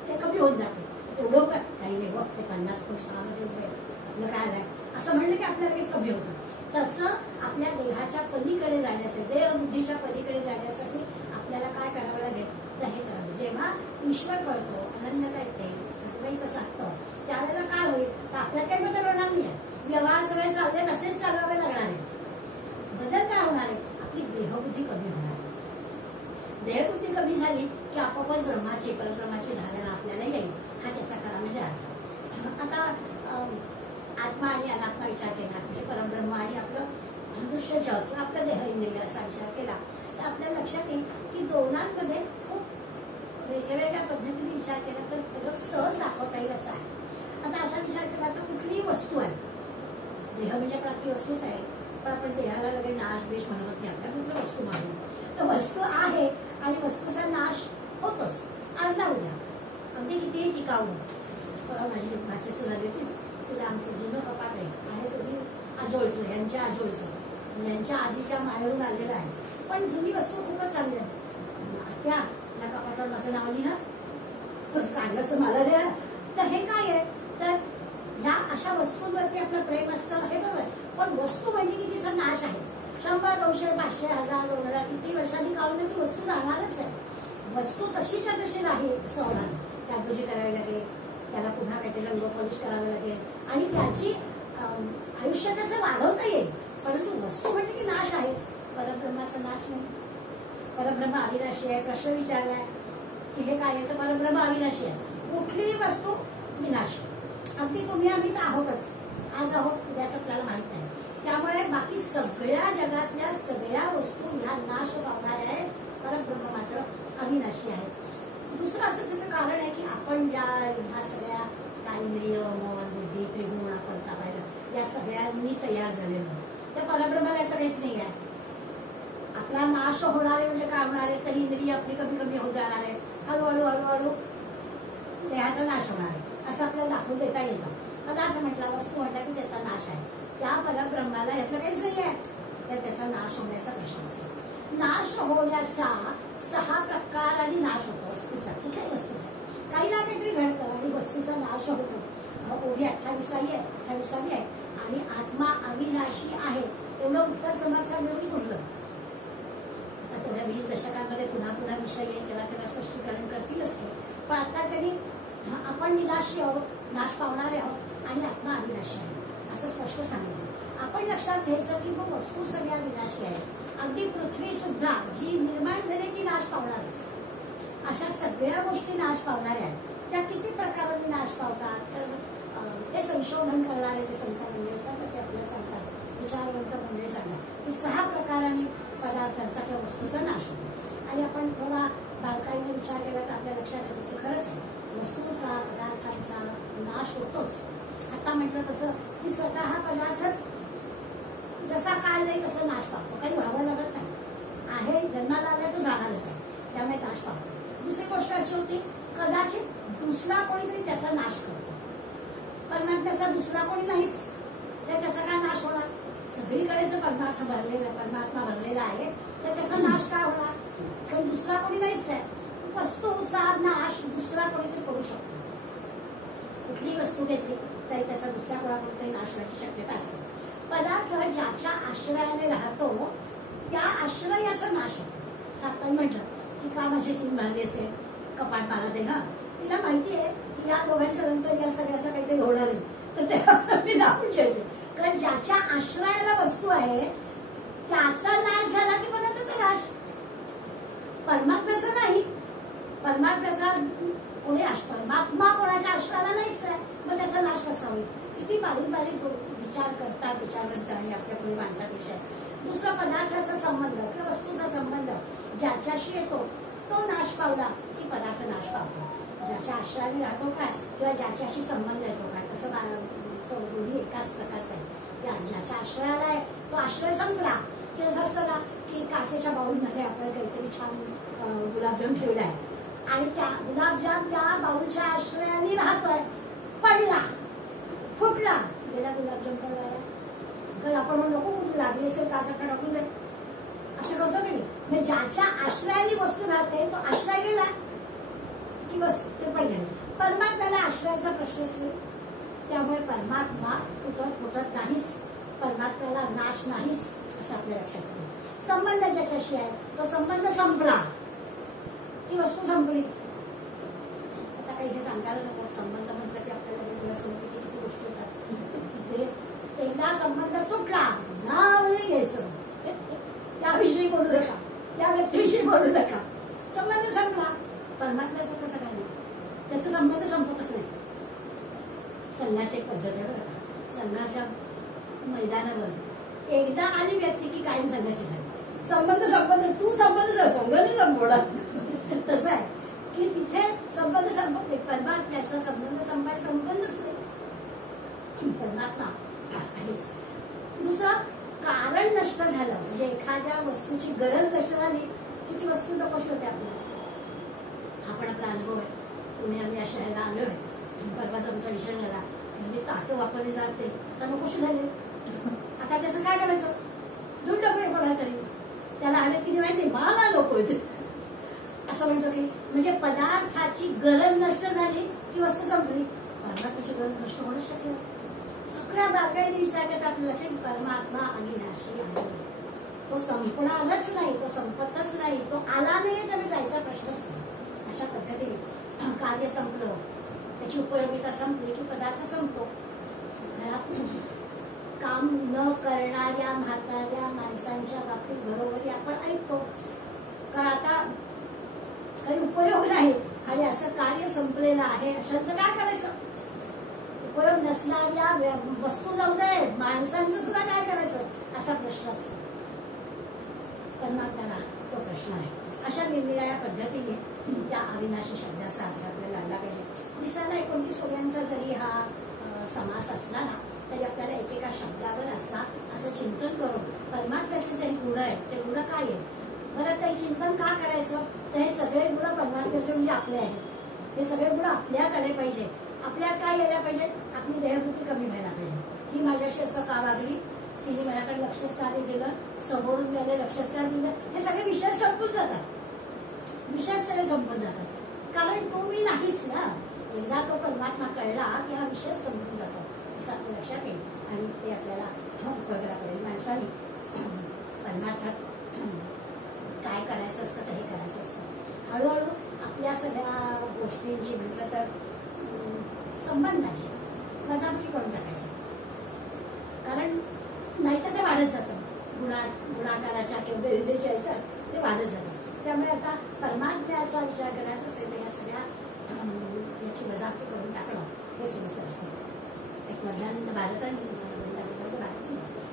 ते कमी होऊन जाते. तेवढं काही नाही बघ ते 50.6 मध्ये आपलं काय आहे असं म्हणलं की आपल्याला लगेच कमी होतं. तसं आपल्या देहाच्या पलीकडे जाण्यासाठी, देह बुद्धीच्या पलीकडे जाण्यासाठी आपल्याला काय करावं लागेल तर हे करावं. जेव्हा ईश्वर कळतो, अनन्यता येते, अद्वैत साधतो, त्यावेळेला काय होईल तर आपल्याला काही बदल होणार नाही. व्यवहार सगळे चालले तसेच चालवावे लागणार आहे. बदल काय होणार आहे, आपली देहबुद्धी कमी होणार आहे. देहबुद्धी कमी झाली की आपोआपच ब्रह्माची परब्रह्माची धारणा आपल्याला येईल. हा त्याचा खरा म्हणजे अर्थ. आता आत्मा आणि अनात्मा विचार केला म्हणजे परब्रह्म आणि आपलं दृश्य जग किंवा आपलं देह इंद्रिय असा विचार केला तर आपल्या लक्षात येईल की दोघांमध्ये खूप वेगवेगळ्या पद्धतीने विचार केला तर खरंच सहज दाखवता येईल असा आहे. आता असा विचार केला तर कुठलीही वस्तू आहे, देह म्हणजे प्राप्ती वस्तूच आहे, पण आपण देहाला लगेच नाश बेश म्हणत नाही, आपल्या कुठल्या वस्तू मानू तर वस्तू आहे आणि वस्तूचा नाश होतोच आज ना उद्या. अगदी कितीही टिकाऊ. माझी भाचे सुनाले तुला आमचं जुनं कपाट आहे कधी आजोळचं, यांच्या आजोळचं, यांच्या आजीच्या माहेरून आलेलं आहे, पण जुनी वस्तू खूपच चांगली आहे. त्या या कपाटावर माझं नाव लिहा काढलंच तर मला द्या. तर हे काय आहे तर या अशा वस्तूंवरती आपलं प्रेम असतं हे बरोबर, पण वस्तू म्हणजे की तिचा नाश आहेच. 100, 200, 500, 1000, 2000 किती वर्षांनी का होईना ती वस्तू जाणारच आहे. वस्तू तशीच्या तशी राहील असं होणार नाही. त्यापूजी करावी लागेल, त्याला पुन्हा काहीतरी रंग पॉलिश करावं लागेल आणि त्याची आयुष्य त्याचं वाढवता येईल. परंतु वस्तू म्हणजे की नाश आहेच, परब्रह्माचा नाश नाही. परब्रह्म अविनाशी आहे. प्रश्न विचारलाय की हे काय आहे तर परब्रह्म अविनाशी आहे. कुठलीही वस्तू विनाशी, अगदी तुम्ही आम्ही आहोतच, आज आहोत उद्याच आपल्याला माहित नाही. त्यामुळे बाकी सगळ्या जगातल्या सगळ्या वस्तू ह्या नाश पावणाऱ्या आहेत, परब्रह्म मात्र अविनाशी आहे. दुसरं असं त्याचं कारण आहे की आपण ह्या सगळ्या इंद्रिय मन बुद्धी त्रिगुण आपण ताबायला या सगळ्यांनी तयार झालेलं, त्या परब्रह्माला तर काहीच नाही आहे. आपला नाश होणार आहे म्हणजे काय होणार आहे तर इंद्रिय आपली कमी कमी होत जाणार आहे, हळूहळू हळूहळू देहाचा नाश होणार आहे असं आपल्याला दाखवून देता येतं. पदार्थ म्हटला, वस्तू म्हटला की त्याचा नाश आहे. त्या परब्रह्माला यातलं काहीच नाही आहे तर त्याचा नाश होण्याचा प्रश्न असतो. नाश होण्याचा 6 प्रकारांनी नाश होतो वस्तूचा, कुठल्याही वस्तूचा. काही ना काहीतरी घडतं आणि वस्तूचा नाश होतो. ओवी 28 आहे आणि आत्मा अविनाशी आहे. तेवढं उत्तर समर्थ मिळून बोललं. आता तेवढ्या 20 दशकांमध्ये पुन्हा पुन्हा विषय येईल, त्याला स्पष्टीकरण करतील असते, पण आता तरी आपण विनाशी आहोत, नाश पावणारे आहोत आणि आत्मा अविनाशी आहे असं स्पष्ट सांगितलं. आपण लक्षात घ्यायचं की मग वस्तू सगळ्या विनाशी आहेत. अगदी पृथ्वी सुद्धा जी निर्माण झाली ती नाश पावणारच. अशा सगळ्या गोष्टी नाश पावणाऱ्या आहेत. त्या किती प्रकारांनी नाश पावतात तर हे संशोधन करणारे जे संत मंडळी सांगतात ते आपल्याला सांगतात, विचारवंत मंडळी सांगतात की 6 प्रकारांनी पदार्थांचा किंवा वस्तूचा नाश होतो. आणि आपण थोडा बारकाईने विचार केला तर आपल्या लक्षात येतं की खरंच आहे वस्तूचा पदार्थांचा नाश होतोच. आता म्हटलं तसं की स्वतः हा पदार्थच जसा काळ जाईल तसं नाश पावतो, काही व्हावं लागत नाही. आहे जन्माला आलाय तो जाणारच आहे, त्यामुळे नाश पावतो. दुसरी गोष्ट अशी होती कदाचित दुसरा कोणीतरी त्याचा नाश करतो, परमात्म्याचा दुसरा कोणी नाहीच तर त्याचा काय नाश होणार. सगळीकडेच परमार्थ भरलेला परमात्मा भरलेला आहे तर त्याचा नाश काय होणार, कारण दुसरा कोणी नाहीच आहे. वस्तूचा नाश दुसरा कोणीतरी करू शकतो. कुठली वस्तू घेतली तरी त्याचा दुसऱ्या कोणाकडून नाश होण्याची शक्यता असते. पदार्थ ज्याच्या आश्रयाने राहतो त्या आश्रयाचा नाश होतो. सातान म्हटलं की का माझी सून म्हणाली असेल कपाट मला दे ना, तिला माहिती आहे की या दोघांच्या नंतर या सगळ्याचा काहीतरी होणार आहे तर ते मी लावून ठेवते. कारण ज्याच्या आश्रयाला वस्तू आहे त्याचा नाश झाला की मला त्याचा नाश, परमात्म्याचा नाही. परमात्म्याचा कोणी परमात्मा कोणाच्या आश्रयाला नाहीच आहे, मग त्याचा नाश कसा होईल. किती बारीक बारीक विचार करतात विचारवंत आणि आपल्या पुढे मांडतात विषय. दुसरा पदार्थाचा संबंध किंवा वस्तूचा संबंध ज्याच्याशी येतो तो नाश पावला की पदार्थ नाश पावतो. ज्याच्या आश्रयाने राहतो काय किंवा ज्याच्याशी संबंध येतो काय तसं तो दोन्ही एकाच प्रकारचा आहे. ज्याच्या आश्रयाला आहे तो आश्रय संपला की असं असतं ना की काचेच्या बाऊलमध्ये आपण काहीतरी छान गुलाबजाम ठेवलाय आणि त्या गुलाबजाम त्या बाऊलच्या आश्रयाने राहतोय, पडला फुटला गेला गुलाबजाम पडला. तर आपण नको लागली असेल काचा टाकून दे असं करतो की नाही. म्हणजे ज्याच्या आश्रयाने वस्तू राहते तो आश्रय गेला की वस्तू ते पण गेले. परमात्म्याला आश्रयाचा प्रश्नच नाही. त्यामुळे परमात्मा तुटत फुटत नाहीच, परमात्म्याला नाश नाहीच असं आपल्या लक्षात येईल. संबंध ज्याच्याशी आहे तो संबंध संपला की वस्तू संपली. आता काही हे सांगायला नको, संबंध म्हटलं की आपल्याला किती गोष्टी होतात. एकदा संबंध तुटला नाव नाही घ्यायचं, त्याविषयी बोलू नका, त्या व्यक्तीविषयी बोलू नका. संबंध संपला. परमात्म्याचं तसं काही नाही, त्याचा संबंध संपतच नाही. सल्लाची एक पद्धत आहे बघा. सल्लाच्या मैदानावर एकदा आली व्यक्ती की कायम सल्लाची झाली. संबंध तू संबंध संघाने संपवणार तसं आहे की तिथे संबंध संपत नाही. परमात्म्याचा संबंध संबंधच नाही. परमात्मा आहेच. दुसरं कारण नष्ट झालं म्हणजे एखाद्या वस्तूची गरज नष्ट झाली की ती वस्तू नकोशी होते आपल्याला. आपण आपला अनुभव आहे. पुणे आम्ही अशा ह्याला आलोय, परवाचा आमचा विषय झाला म्हणजे ताटं वापरली जाते आता नकोशी झाले. आता त्याचं काय करायचं? दूर टाकूया कोणा तरी, त्याला आलं की माहिती मला नको असं म्हणतो की म्हणजे पदार्थाची गरज नष्ट झाली की वस्तू संपली. परमात्म्याची गरज नष्ट होणंच शक्य. सगळ्या बारकाईने विचार करता आपल्या लक्षात परमात्मा अविनाशी आहे. तो संपणारच नाही, तो संपतच नाही, तो आला नाही त्यामुळे जायचा प्रश्नच नाही. अशा पद्धतीने कार्य संपलं, त्याची उपयोगिता संपली की पदार्थ संपतो. घरात काम न करणाऱ्या म्हाताऱ्या माणसांच्या बाबतीत घरोघरी आपण ऐकतो कारण आता काही उपयोग नाही आणि असं कार्य संपलेलं आहे अशांचं काय करायचं. उपयोग नसणाऱ्या वस्तू जाऊ दे, माणसांचं सुद्धा काय करायचं असा प्रश्न असतो. परमात्म्याला तो प्रश्न आहे. अशा निरनिराळ्या पद्धतीने त्या अविनाशी शब्दाचा अर्थ आपल्याला आणला पाहिजे. दिसायला 29 ओव्यांचा जरी हा समास असला ना तरी आपल्याला एकेका शब्दावर असं चिंतन करून परमात्म्याचे जे गुण आहेत ते गुण काय आहेत बरं ते चिंतन का करायचं. तर हे सगळे गुण परमात्म्याचे म्हणजे आपले आहेत. हे सगळे गुण आपल्याकडे पाहिजे. आपल्याला काय यायला पाहिजे, आपली देहबुद्धी कमी व्हायला पाहिजे. ही माझ्याशी असं का वागली, तिने माझ्याकडे लक्षच का दिलं, समोरून मला लक्षच का दिलं, हे सगळे विषय संपून जातात. विषय सगळे संपून जातात कारण तो मी नाहीच ना. एकदा तो परमात्मा कळला की हा विषय संपून जातो असं आपल्या लक्षात येईल आणि ते आपल्याला उपयोगाला पडेल. माणसाने परमार्थात काय करायचं असतं ते हे करायचं असतं. हळूहळू आपल्या सगळ्या गोष्टींची म्हटलं तर संबंधाची वजाबाकी करून टाकायची कारण नाहीतर ते वाढत जातं. गुणाकाराच्या किंवा बेरजेच्या ह्याच्यात ते वाढत जातं. त्यामुळे आता परमात्म्याचा विचार करायचा असेल तर या सगळ्या याची वजाबाकी करून टाकणं हे सोयीचं असतं. एक वरदानंद भारती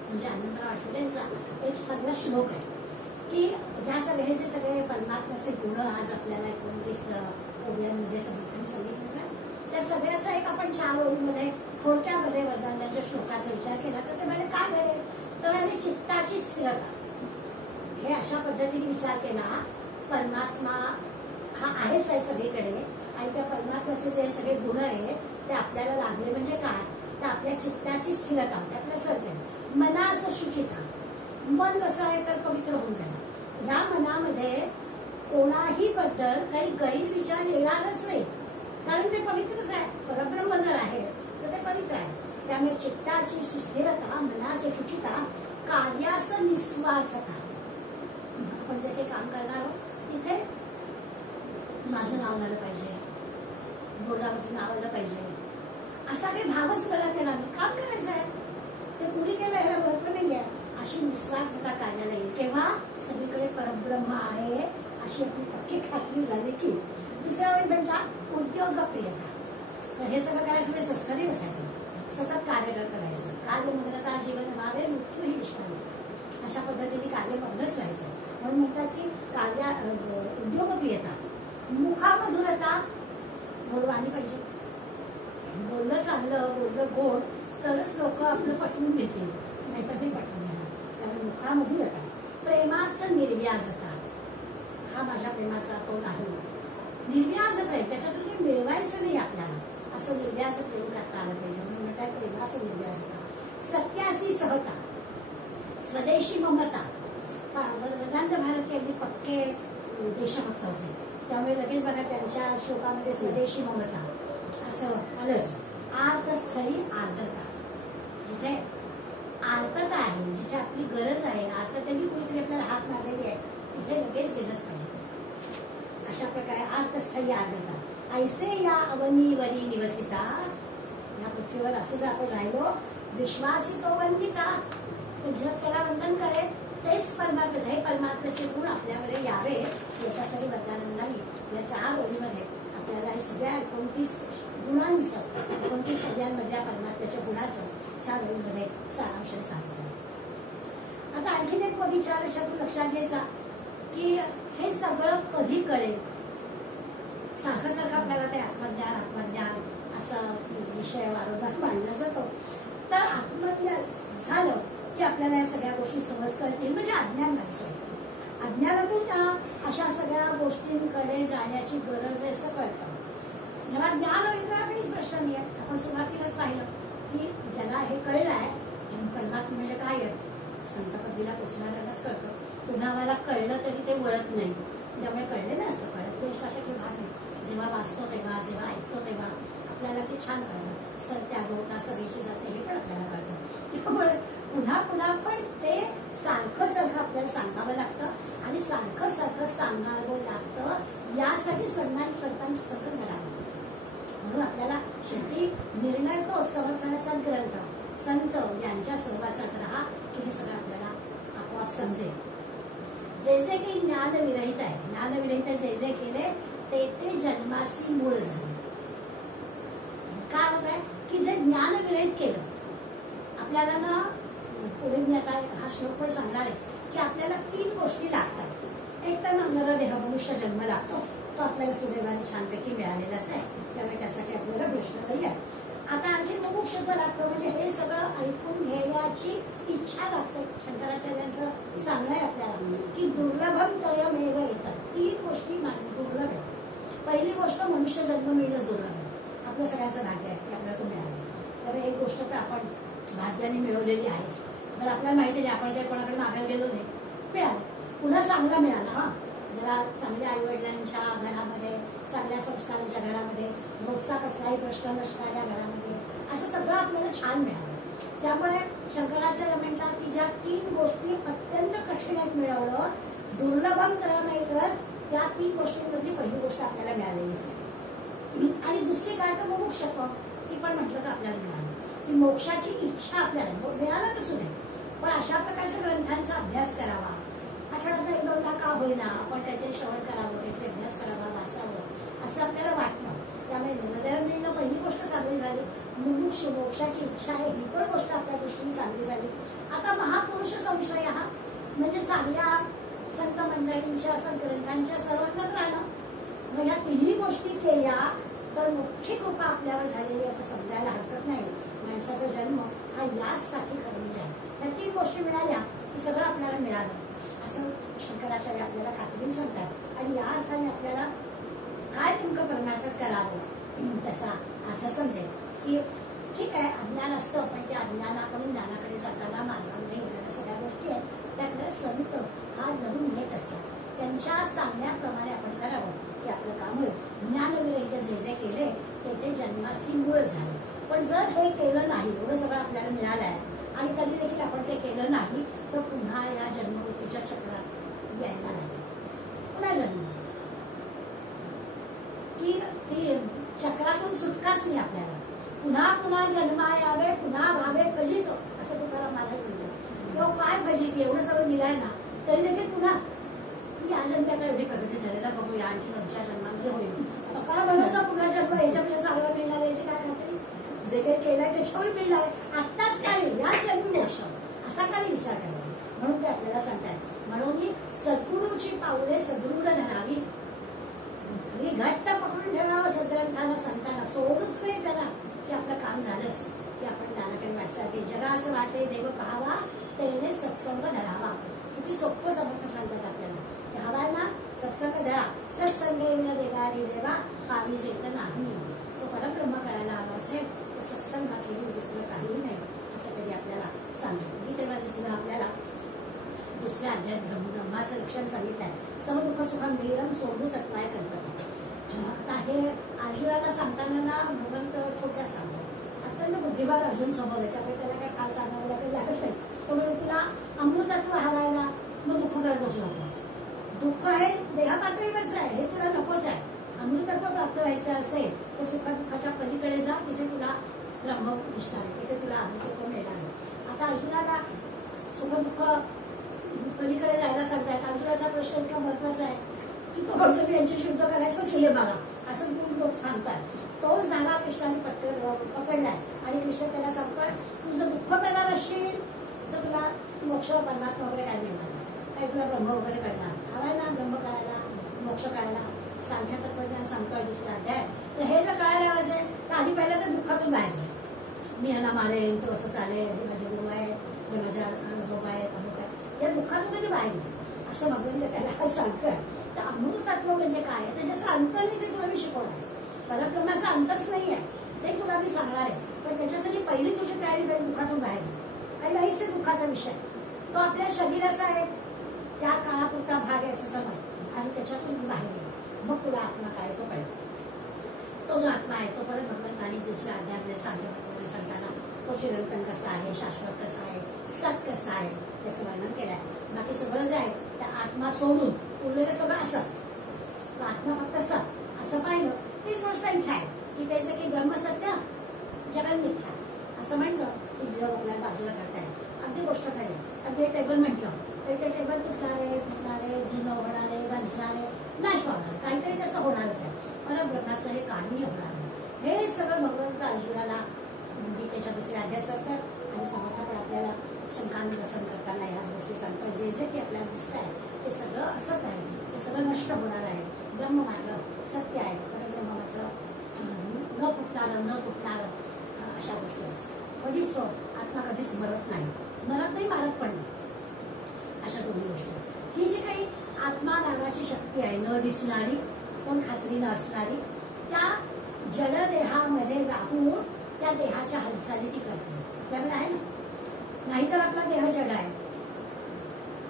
म्हणजे अनंतराव आठवलेंचा एक सगळा श्लोक आहे की या सगळे जे सगळे परमात्म्याचे गुण आज आपल्याला 29 ओव्यांमध्ये सांगितलं त्या सगळ्याचा एक आपण 4 ओळीमध्ये थोडक्यामध्ये वरदानाच्या श्लोकाचा विचार केला तर ते म्हणजे काय घडेल तर म्हणजे चित्ताची स्थिरता. हे अशा पद्धतीने विचार केला परमात्मा हा आहेच आहे सगळीकडे आणि त्या परमात्म्याचे जे सगळे गुण आहेत ते आपल्याला लागले म्हणजे काय तर आपल्या चित्ताची स्थिरता होते. आपल्या सर्व मनाचं शुचिता, मन कसं आहे तर पवित्र होऊन जाईल. या मनामध्ये कोणाही बद्दल काही गैरविचार येणारच नाही कारण ते पवित्रच आहे. परब्रह्म जर आहे तर ते पवित्र आहे. त्यामुळे चित्ताची सुस्थिरता, मनाची शुचिता, कार्याचं निस्वार्थता. आपण जे काही काम करणार आहोत तिथे माझं नाव झालं पाहिजे, बोर्डावरती नाव आलं पाहिजे असा काही भावच मला येणार नाही. काम करायचं आहे ते कुणी केलं याला महत्व नाही आहे अशी निस्वार्थता कार्याला येईल. केव्हा सगळीकडे परब्रह्म आहे अशी आपली पक्की खात्री झाली की. दुसऱ्या वेळी म्हणजे उद्योगप्रियता. हे सगळं करायचं म्हणजे संस्कारी बसायचं सतत कार्यरत करायचं. कार्यमग्नता जीवन व्हावे, मृत्यू ही विश्रांती. अशा पद्धतीने कार्यमग्नच राहायचं. म्हणून म्हणतात की उद्योगप्रियता, मुखामधुरता, गोडवाणी पाहिजे. बोललं चांगलं, बोललं गोड, तरच लोक आपलं पटवून घेतील, नाही तर ते पटवून घेणार. त्यामुळे मुखामधुरता, प्रेमास निर्व्याजता, हा माझ्या प्रेमाचा तोल आहे. निर्व्याज प्रेम, त्याच्यातून काही मिळवायचं नाही आपल्याला, असं निर्व्याज प्रेम करता आलं पाहिजे. म्हणून म्हणतात प्रेमास निर्व्याजता. सत्यासी सहता, स्वदेशी ममता. वेदांत भारती अगदी पक्के देशभक्त होते, त्यामुळे लगेच बघा त्यांच्या श्लोकामध्ये स्वदेशी ममता असं आलंच. आर्तस्थळी आर्द्रता, जिथे आर्तता आहे, जिथे आपली गरज आहे, आर्ततेने कुणीतरी आपल्याला हात मारलेली आहे, तिथे लगेच गेलंच पाहिजे. अशा प्रकारे आर्तस्थळी आर्द्रता. ऐसे या अवनीवरी निवसिता, या पृथ्वीवर असं जर आपण राहिलो, विश्वासितो वंदिता, जग त्याला वंदन करेल, तेच परमात्मा. हे परमात्म्याचे गुण आपल्यामध्ये यावे याच्यासाठी वरदानंदानी या 4 ओळीमध्ये आपल्याला हे सगळ्या 29 गुणांचं, 29 सगळ्यांमधल्या परमात्म्याच्या गुणाचं 4 ओळीमध्ये सारांश सांगितलं. आता आणखीन एक विचार याच्यातून लक्षात घ्यायचा की हे सगळं कधी कळेल. सारखं सारखं आपल्याला ते आत्मज्ञान असं विषय वारंवार मांडला जातो. तर आत्मज्ञान झालं की आपल्याला या सगळ्या गोष्टी समज कळतील, म्हणजे अज्ञान नसतो. अज्ञानातून अशा सगळ्या गोष्टींकडे जाण्याची गरज आहे असं कळतं. जेव्हा ज्ञान होईल तेव्हा काहीच प्रश्न नाही आहे. आपण सुरुवातीलाच पाहिलं की ज्याला हे कळलं आहे परमात्मा म्हणजे काय आहे, संतपदीला पोचणाऱ्यालाच कळतं. पुन्हा मला कळलं तरी ते वळत नाही, त्यामुळे कळलेलं असं कळत देशात की भाग नाही. जेव्हा वाचतो तेव्हा, जेव्हा ऐकतो तेव्हा आपल्याला ते छान कळलं. सर त्यागवता सभेची जाते हे पण आपल्याला कळतं. त्यामुळे पुन्हा पुन्हा पण ते सारखं सारखं आपल्याला सांगावं लागतं आणि सारखं सारखं सांगावं लागतं. यासाठी संतांची सगळं करावं. म्हणून आपल्याला शेवटी निर्णय तो समर्थनाचा ग्रंथ संत यांच्या सहवासात राहा की हे सगळं आपल्याला आपोआप समजेल. जे जे काही ज्ञान विरहित आहे, ज्ञान विरहित जे जे केले ते ते जन्मासी मूळ झाले. काय होत आहे की जे ज्ञान विरहित केलं आपल्याला ना, पुढे मी आता हा श्लोक पण सांगणार आहे की आपल्याला 3 गोष्टी लागतात. एक तर नरदेह मनुष्य जन्म लागतो, तो आपल्याला सुदैवाने छानपैकी मिळालेलाच आहे, त्यामुळे त्यासाठी आपल्याला प्रश्न नाही आहे. आता आणखी मुमुक्षुत्व लागतं, म्हणजे हे सगळं ऐकून घेण्याची इच्छा लागते. शंकराचार्यांचं सांगणं आहे आपल्याला की दुर्लभम तयमेव येतात. 3 गोष्टी दुर्लभ आहे. पहिली गोष्ट मनुष्य जन्म मिळणं दुर्लभ आहे. आपलं सगळ्यांचं भाग्य आहे की आपल्याला तो मिळाला. त्यामुळे एक गोष्ट तर आपण भाग्याने मिळवलेली आहेच. तर आपल्याला माहिती नाही, आपण काही कोणाकडे मागायला गेलो नाही, मिळालं. पुन्हा चांगला मिळाला. हा, जरा चांगल्या आईवडिलांच्या घरामध्ये, चांगल्या संस्कारांच्या घरामध्ये, रोजचा कसलाही प्रश्न नसणाऱ्या घरामध्ये, असं सगळं आपल्याला छान मिळालं. त्यामुळे शंकराचार्य म्हणतात की ज्या 3 गोष्टी अत्यंत कठीण आहेत मिळवणं, दुर्लभम तयमेव, त्या 3 गोष्टींमधली पहिली गोष्ट आपल्याला मिळालेलीच आहे. आणि दुसरी काय तर मोक्षत्व, ती पण म्हटलं तर आपल्याला मिळालं. की मोक्षाची इच्छा आपल्याला मिळालं नसू नये, पण अशा प्रकारच्या ग्रंथांचा अभ्यास करावा. आठवड्यात 1-2दा का होईना आपण काहीतरी श्रवण करावं, काहीतरी अभ्यास करावा, वाचावं असं आपल्याला वाटतं. त्यामुळे नरदेह मिळणं पहिली गोष्ट चांगली झाली. मुमुक्षु मोक्षाची इच्छा आहे ही पण गोष्ट आपल्या दृष्टीने चांगली झाली. आता महापुरुष संशय हा म्हणजे चांगल्या संत मंडळींच्या ग्रंथांच्या सहवासात राहणं. मग या 3 गोष्टी केल्या तर मोठी कृपा आपल्यावर झालेली असं समजायला हरकत नाही. माणसाचा जन्म हा याचसाठी खरं आहे. या 3 गोष्टी मिळाल्या की सगळं आपल्याला मिळालं असं शंकराचार्य आपल्याला खात्रीने सांगतात. आणि या अर्थाने आपल्याला काय नेमकं परमार्थात करावं त्याचा अर्थ समजेल की ठीक आहे अज्ञान असतं, पण त्या अज्ञानाकडून ज्ञानाकडे जाताना मार्गामध्ये येणाऱ्या सगळ्या गोष्टी आहेत त्या आपल्याला संत हा धरून घेत असतात. त्यांच्या सांगण्याप्रमाणे आपण करावं की आपलं काम होईल. ज्ञानविरहित जे जे केले ते ते जन्मासी मूळ झाले. पण जर हे केलं नाही, एवढं सगळं आपल्याला मिळालं आहे आणि कधी देखील आपण ते केलं नाही तर पुन्हा या जन्ममृत्यूच्या चक्रात यायला लागेल. पुन्हा जन्म की चक्रातून सुटकाच नाही आपल्याला. पुन्हा पुन्हा जन्मा यावे, पुन्हा व्हावे भजित, असं तुकाराम महाराज म्हणलं. किंवा काय भजित, एवढं सगळं दिलंय ना तरी देखील पुन्हा या जन्मात एवढी प्रगती झालेला बघूया, आणखी 2च्या जन्मामध्ये होईल. काय भरोसा पुन्हा जन्म याच्यापेक्षा चांगला मिळणार याची काय खात्री. जे जे केलंय त्याच्यावर मिळालंय, आत्ताच काय या जन्मी मोक्ष, असा काही विचार करायचा. म्हणून ते आपल्याला सांगतात, म्हणून सद्गुरूची पावले सदृढ धरावी आणि घट्ट पकडून ठेवावं सद्ग्रंथाला संतांना, सोडूच नाही त्याला की आपलं काम झालंच, की आपण ज्ञानाकडे वाटसाठी जगा असं वाटले देव पाहावा त्याने सत्संग धरावा. किती सोपं समर्थ सांगतात आपल्याला, हवाय ना सत्संग धरा, सत्संग देवारी देवा पावी जेत नाही. तो परब्रह्म कळायला हवा असेल तर सत्संग केली, दुसरं काहीही नाही असं कधी आपल्याला सांगितलं. गीतेमध्ये सुद्धा आपल्याला दुसऱ्या अध्यायात ब्रह्माचं लक्षण सांगितलंय, समदुःख सुखम वीरम सोडू तत्वाय कल्पते. आता हे अर्जुनाला सांगताना ना भगवंत थोडक्यात सांगतो. अत्यंत बुद्धिवाद अर्जुन स्वभाव आहे, त्यामुळे त्याला काही फार सांगायला काही लागत नाही. तो म्हणजे तुला अमृतत्व हवायला मग दुःख करत बसू नको. दुःख हे देहा पातळीवरच आहे, हे तुला नकोच आहे. अमृतत्व प्राप्त व्हायचं असेल तर सुखा दुःखाच्या पलीकडे जा, तिथे तुला ब्रह्म दिसणार आहे, तिथे तुला अमृतत्व मिळणार आहे. आता अर्जुनाला सुख दुःख पलीकडे जायला सांगतायत. अर्जुनाचा प्रश्न इतका महत्वाचा आहे की तो अर्जुन यांच्याशी युद्ध करायचंच हे मला असं तो सांगताय. तोच धागा कृष्णाने पकडलाय आणि कृष्ण त्याला सांगतोय, तू जर दुःख करणार असशील तर तुला मोक्ष परमात्मा वगैरे काय मिळणार काही, तुला ब्रह्म वगैरे कळणार हवाय ना, ब्रह्म कळायला मोक्ष कळायला सांख्य तत्वज्ञान सांगतोय दुसरा अध्याय. तर हे जर कळायला हवं असेल तर आधी पहिलं तर दुःखातून बाहेर जाईल. मी ह्याला मारेन, तो असं चालेल, हे माझे गुरु आहे, हे माझ्या अनुभव आहेत, अमुक आहे, या दुःखातून कधी बाहेर येईल असं भगवंत त्याला सांगतोय. तर अमृत तत्व म्हणजे काय, त्याच्याचं अंत नाही ते तुला मी शिकवणार. परब्रह्माचा अंतच नाहीये ते तुला मी सांगणार आहे, पण त्याच्यासाठी पहिली तुझी तयारी काही दुःखातून बाहेर काही नाहीच आहे. दुःखाचा विषय तो आपल्या शरीराचा आहे, त्या काळापुरता भाग आहे असं समज आणि त्याच्यातून बाहेर येईल. मग तुला आत्मा काय तो कळेल. तो जो आत्मा आहे तो परत भगवंतांनी दुसऱ्या अध्यायामध्ये सांगताना तो चिरंतन कसा आहे, शाश्वत कसा आहे, सत कसा आहे त्याचं वर्णन केलंय. बाकी सगळं जे आहे त्या आत्मा सोडून उरलेलं सगळं असत, आत्मा फक्त सत असं पाहिलं. तीच गोष्ट इथे आहे की त्याचं की ब्रह्मसत्य जगन मिथ्या असं म्हणलं की जग आपल्याला बाजूला करताय. अगदी गोष्ट खरी. अगदी टेबल म्हटलं तर ते टेबल तुटणारे जुनं होणारे गंजणारे नाश पावणार, काहीतरी त्याचं होणारच आहे. पण ब्रह्माचं हे काहीही होणार नाही. हे सगळं भगवंत अर्जुनाला गीतेच्या दुसऱ्या अध्यायात सांगतात आणि समर्थ पण आपल्याला शंकानुदर्शन करताना ह्याच गोष्टी सांगतात. जे जे की आपल्याला दिसत आहे ते सगळं असत आहे, ते सगळं नष्ट होणार आहे. ब्रह्म मात्र सत्य आहे, परब्रह्म मात्र न फुटणारं अशा गोष्टी. कधीच तो आत्मा कधीच मरत नाही, मारत पण नाही. अशा दोन्ही गोष्टी. ही जी काही आत्मा नावाची शक्ती आहे न दिसणारी पण खात्री न असणारी, त्या जड देहामध्ये राहून त्या देहाच्या हालचाली ती करते. आपल्याकडे आहे ना, नाहीतर आपला देह जड आहे,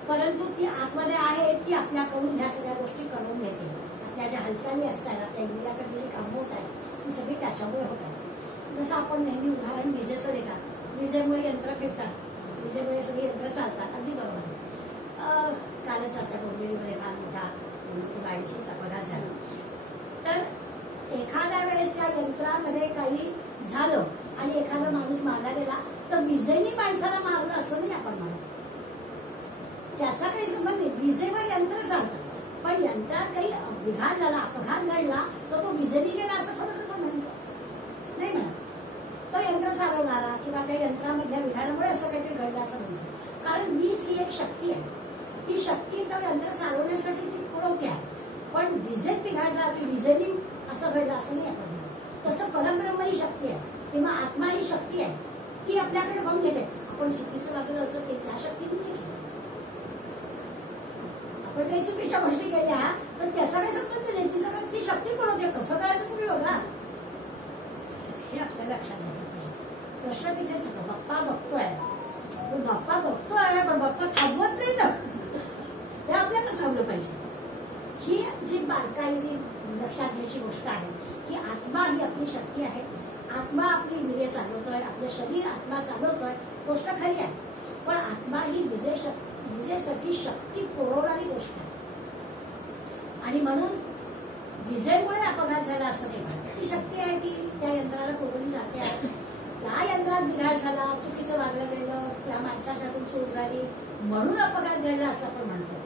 परंतु ती आतमध्ये आहे, ती आपल्याकडून ह्या सगळ्या गोष्टी करून घेते. आपल्या ज्या हालचाली असतात, आपल्या इंद्रियाकडे जी कामं होत आहेत ती सगळी त्याच्यामुळे होत आहेत. जसं आपण नेहमी उदाहरण विजेचं देतात, विजेमुळे यंत्र फिरतात, विजेमुळे सगळी यंत्र चालतात. अगदी बरोबर. कालच आपल्या डोंबिवलीमध्ये फार मोठा वाढीचा अपघात झाला. तर एखाद्या वेळेस त्या यंत्रामध्ये काही झालं आणि एखादा माणूस मारला गेला तर विजेने माणसाला मारलं असं नाही आपण म्हणतो. त्याचा काही संबंध नाही, विजेवर यंत्र चालतं. पण यंत्रात काही बिघाड झाला, अपघात घडला तर तो विजेने गेला असं थोडंसं पण म्हणतो नाही म्हणत. तो यंत्र चालवणारा किंवा त्या यंत्रामधल्या बिघाडामुळे असं काहीतरी घडलं असं म्हणतो. कारण वीज ही एक शक्ती आहे, ती शक्ती तो यंत्र चालवण्यासाठी ती पुरवते आहे. पण विजेत बिघाड झाला की विजेने असं घडलं असं नाही आपण म्हणतो. तसं परब्रह्म ही शक्ती आहे किंवा आत्मा ही शक्ती आहे, ती आपल्याकडे होऊन घेते. आपण चुकीचं वागलं होतं ते त्या शक्तीने नाही केलं. आपण काही चुकीच्या गोष्टी केल्या तर त्याचा काही संबंध नाही, तिचा ती शक्ती पुरवते. कसं करायचं तुम्ही बघा, हे आपल्याला लक्षात घ्यायला पाहिजे. प्रश्न तिथेच होतो, बाप्पा बघतोय, बाप्पा बघतोय पण बाप्पा थांबवत नाही ना, ते आपल्याला सांगलं पाहिजे. ही जी बारकाईने लक्षात घ्यायची गोष्ट आहे की आत्मा ही आपली शक्ती आहे. आत्मा आपली इंद्रिय चालवतोय, आपलं शरीर आत्मा चालवतोय, गोष्ट खरी आहे. पण आत्मा ही विजेसारखी शक्ती पुरवणारी गोष्ट आहे. आणि म्हणून विजेमुळे अपघात झाला असं नाही म्हणतात. ती शक्ती आहे ती त्या यंत्राला पुरवली जाते आहे. त्या यंत्रात बिघाड झाला, चुकीचं वागलं गेलं, त्या माणसाच्यातून चूक झाली म्हणून अपघात घडला असं आपण म्हणतो.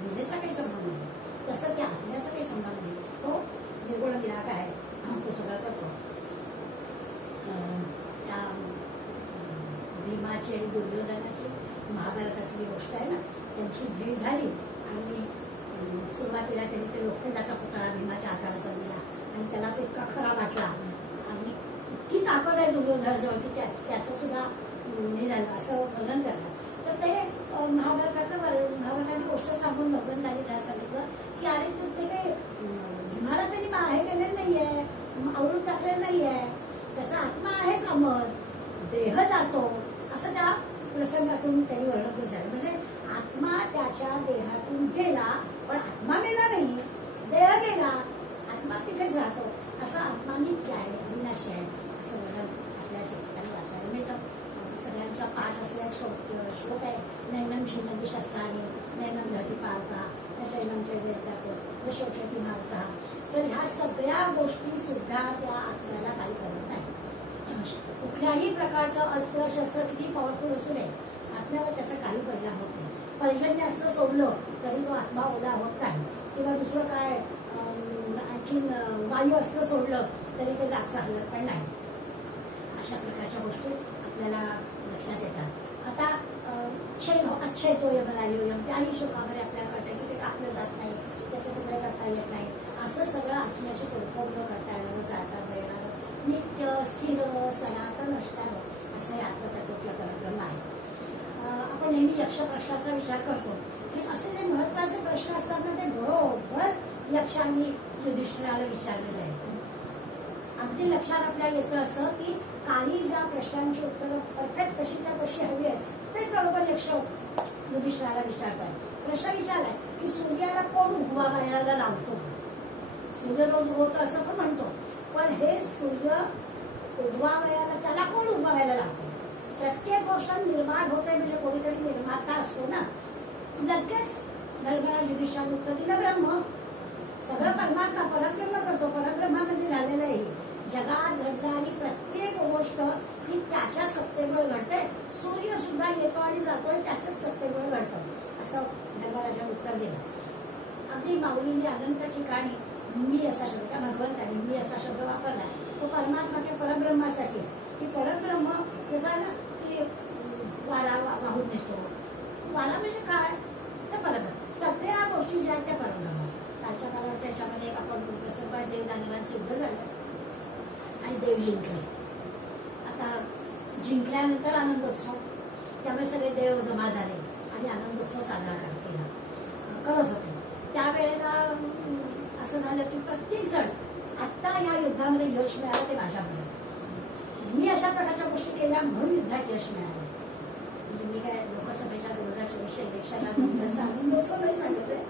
विजेचा काही संबंध नाही, तसं त्या आत्म्याचा काही संबंध नाही. तो निर्गुण निराकार आहे, तो सगळं करतो. त्या भीमाची आणि दुर्योधनाची महाभारतातली गोष्ट आहे ना, त्यांची भेट झाली आणि सुरुवातीला त्यांनी ते लोखंडाचा पुतळा भीमाच्या आकाराचा दिला आणि त्याला तो इतका खरा वाटला आणि इतकी ताकद आहे दुर्योधनाजवळ की त्याचं सुद्धा हे झालं असं वर्णन करतात. तर ते महाभारतातली गोष्ट सांगून भगवंतांनी त्याला सांगितलं की अरे ते काही भीमाला त्यांनी हे केलेलं नाहीये, आवडून टाकलेलं नाहीये, त्याचा आत्मा आहेच अमर, देह जातो असं त्या प्रसंगातून त्यांनी वर्णन झालं. म्हणजे आत्मा त्याच्या देहातून गेला पण आत्मा मेला नाही, देह गेला, आत्मा तिथेच राहतो. असा आत्मा नित्य आहे, अविनाशी आहे असं वर्णन आपल्या ठिकाणी वाचायला मिळतं. सगळ्यांचा पाठ असलेला श्लोक आहे, नैनम श्रीमंती शस्त्राने नैनम धरती पावता शैनम शोषती मारता. तर ह्या सगळ्या गोष्टी सुद्धा त्या आत्म्याला काही करत नाही. कुठल्याही प्रकारचं अस्त्र शस्त्र किती पॉवरफुल असू नये, आत्म्यावर त्याचा काही परिणाम होत नाही. पर्जन्य अस्त्र सोडलं तरी तो आत्मा ओला होत नाही, किंवा दुसरं काय आणखीन वायू अस्त्र सोडलं तरी ते जागचा हलत पण नाही. अशा प्रकारच्या गोष्टी आपल्याला लक्षात येतात. आता अक्षय तो यमलायोयम त्याही शोकामध्ये आपल्याला कळतं की ते कापलं जात नाही, त्याचं तुकडे करता येत नाही. असं सगळं आत्म्याचे न करता येणारं, जाता येणारं, नित्य स्थिर सनातन असणारं असं हे आत्मतत्वातलं परब्रह्म आहे. आपण नेहमी यक्ष प्रश्नाचा विचार करतो की असे जे महत्वाचे प्रश्न असतात ना ते बरोबर यक्षांनी युधिष्ठिराला विचारलेले आहे. अगदी लक्षात आपल्या येतं असं की काही ज्या प्रश्नांची उत्तरं परफेक्ट तशीच्या तशी हवी आहेत तेच बरोबर यक्ष युधिष्ठिराला विचारतात. प्रश्न विचारलाय की सूर्याला कोण उगवायला लावतो. सूर्य रोज उगवतो असं पण म्हणतो, पण हे सूर्य उगवायला त्याला कोण उगवायला लावतो. प्रत्येक गोष्ट निर्माण होते म्हणजे कोणीतरी निर्माता असतो ना. लगेच धर्मराज युधिष्ठिराने उत्तर दिलं ब्रह्म. सगळं परमात्मा परब्रह्म करतो. परब्रह्मामध्ये झालेलं आहे. जगात घडणारी प्रत्येक गोष्ट ही त्याच्या सत्तेमुळे घडते. सूर्य सुद्धा येतो आणि जातोय त्याच्याच सत्तेमुळे घडतं असं धर्मराजाने उत्तर दिलं. अगदी माऊलींनी अनंत ठिकाणी मी असा शब्द, त्या भगवंताने मी असा शब्द वापरला तो परमात्माच्या परब्रह्मासाठी. की परब्रह्म जसा ना की वारा वाहून नेतो. वारा म्हणजे काय तर परब्रह्म. सगळ्या गोष्टी ज्या आहेत त्या परब्रह्म. कालच्या काळात त्याच्यामध्ये एक आपण प्रसंग देवदानवांचं युद्ध झालं आणि देव जिंकले. आता जिंकल्यानंतर आनंदोत्सव, त्यामुळे सगळे देव जमा झाले आणि आनंदोत्सव साजरा केला करत होते. त्यावेळेला असं झालं की प्रत्येक जण आता या युद्धामध्ये यश मिळालं ते माझ्यामुळे, मी अशा प्रकारच्या गोष्टी केल्या म्हणून युद्धात यश मिळालं. म्हणजे मी काय लोकसभेच्या 2024 इलेक्शनला आनंदोत्सव नाही सांगितलं,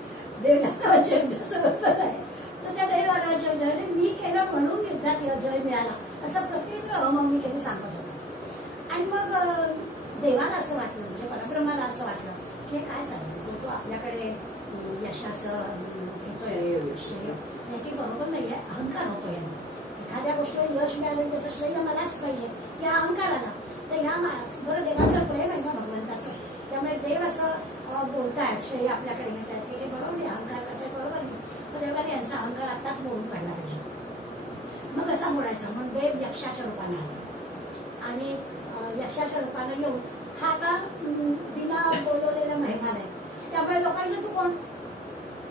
देवदानवांच्या युद्धाचं बद्दल आहे. तर त्या देवदानवांच्या युद्धाने मी केलं म्हणून युद्धात जय मिळाला असं प्रत्येक मग मी कधी सांगत होते. आणि मग देवाला असं वाटलं, म्हणजे परब्रह्माला असं वाटलं की काय चाललं, जो तो आपल्याकडे यशाचं घेतोय श्रेय नाही की बरोबर नाहीये, अहंकार होतो याने. एखाद्या गोष्टीला यश मिळालं त्याचं श्रेय मलाच पाहिजे या अहंकाराला. तर ह्या बरं देवाकडे प्रेम आहे ना भगवंताचं, त्यामुळे देव असं बोलतायत श्रेय आपल्याकडे घेत आहेत हे बरोबर नाही, अहंकार करतायत बरोबर नाही. पण देवाने यांचा अहंकार आताच मोडून काढला पाहिजे. मग कसा मोडायचा, मग देव यक्षाच्या रूपाने आला आणि यक्षाच्या रूपाने येऊन हा आता बिना बोलवलेला मेहमान आहे. त्यामुळे लोकांचं तू कोण,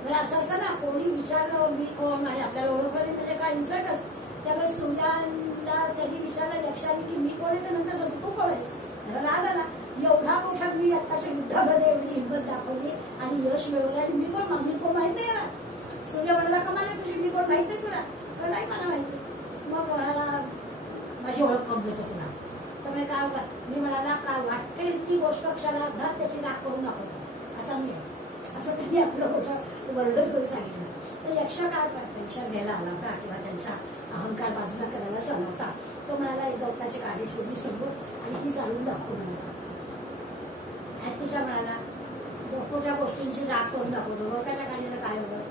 बरं असं असतं ना कोणी विचारलं मी कोण आणि आपल्याला ओळखलं म्हणजे काय इन्सल्टच. त्यामुळे सूर्याला त्यांनी विचारलं यक्षाने की मी कोण आहे, तर नंतर सांगतो तू कोण आहेस. राग आला, एवढा मोठा मी आत्ताच्या युद्धामध्ये एवढी हिंमत दाखवली आणि यश मिळवलं आणि मी कोण माहित नाही ना. सूर्य म्हणाला कमाल आहे तुझी, मी कोण माहित नाही तुला, तर नाही मला माहिती. मग म्हणाला माझी ओळख करून देतो तुला. त्यामुळे काय मी म्हणाला काय वाटेल ती गोष्ट क्षणार्धात त्याची राग करून दाखवतो असा मी आहे, असं त्यांनी आपलं मोठं वर्णन करून सांगितलं. तर यक्ष काय परीक्षा घ्यायला आला होता किंवा त्यांचा अहंकार बाजूला करायला चालला होता. तो म्हणाला एक गवताची काठी ठेवली समोर आणि ती चालून दाखवू म्हणाला. तिच्या म्हणाला गवताच्या गोष्टींची राग करून दाखवतो, गवताच्या काठीचं काय होतं.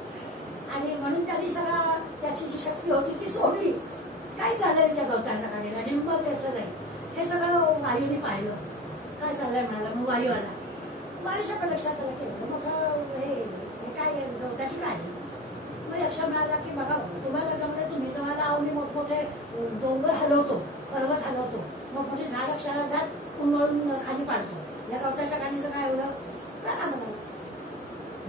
आणि म्हणून त्यांनी सगळा त्याची जी शक्ती होती ती सोडली. काय झालंय त्या गवताच्या काठीला आणि मग त्याचं नाही हे सगळं वायूने पाहिलं. काय चाललंय म्हणाला, मग वायू आला. वायूच्या पण लक्षात आलं की मोठं हे काय गवताची काठी. मग यक्ष म्हणाला की बघा तुम्हाला जमलं, तुम्ही तुम्हाला मी मोठमोठे डोंगर हलवतो, पर्वत हलवतो, मग कुठे झाड क्षणार्धात उन्मळून खाली पाडतो. या गवताच्या कांडीचं काय एवढं का म्हणा.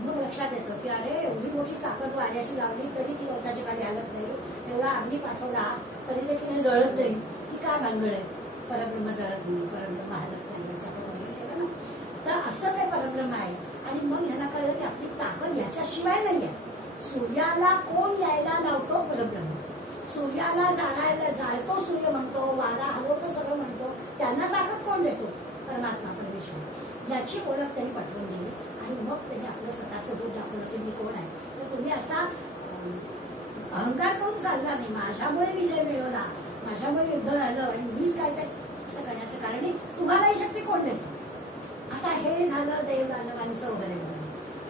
मग लक्षात येतं की अरे एवढी मोठी ताकद वाऱ्याशी लावली तरी ती गवताची कांडी हलत नाही, एवढा अग्नी पाठवला तरी ते किती जळत नाही, ती काय भानगड आहे. परब्रह्म जळत नाही, परब्रह्म हलत नाही, असं आपण वगैरे केलं ना. तर असं काय परब्रह्म आहे. आणि मग ह्यांना कळलं की आपली ताकद याच्याशिवाय नाहीये. सूर्याला कोण यायला लावतो? परब्रह्म. सूर्याला जाळायला जाळतो सूर्य म्हणतो, वारा हलवतो सगळं म्हणतो, त्यांना ताकद कोण देतो? परमात्मा, परमेश्वर. याची ओळख त्यांनी पटवून दिली आणि मग त्यांनी आपलं स्वतःचं रूप दाखवलं की मी कोण आहे. तर तुम्ही असा अहंकार करून चालला नाही, माझ्यामुळे विजय मिळवला, माझ्यामुळे युद्ध झालं आणि मीच काय काय असं करण्याचं कारण नाही. तुम्हाला ही शक्ती कोण देतो? आता हे झालं, देव झालं, माणसं वगैरे वगैरे.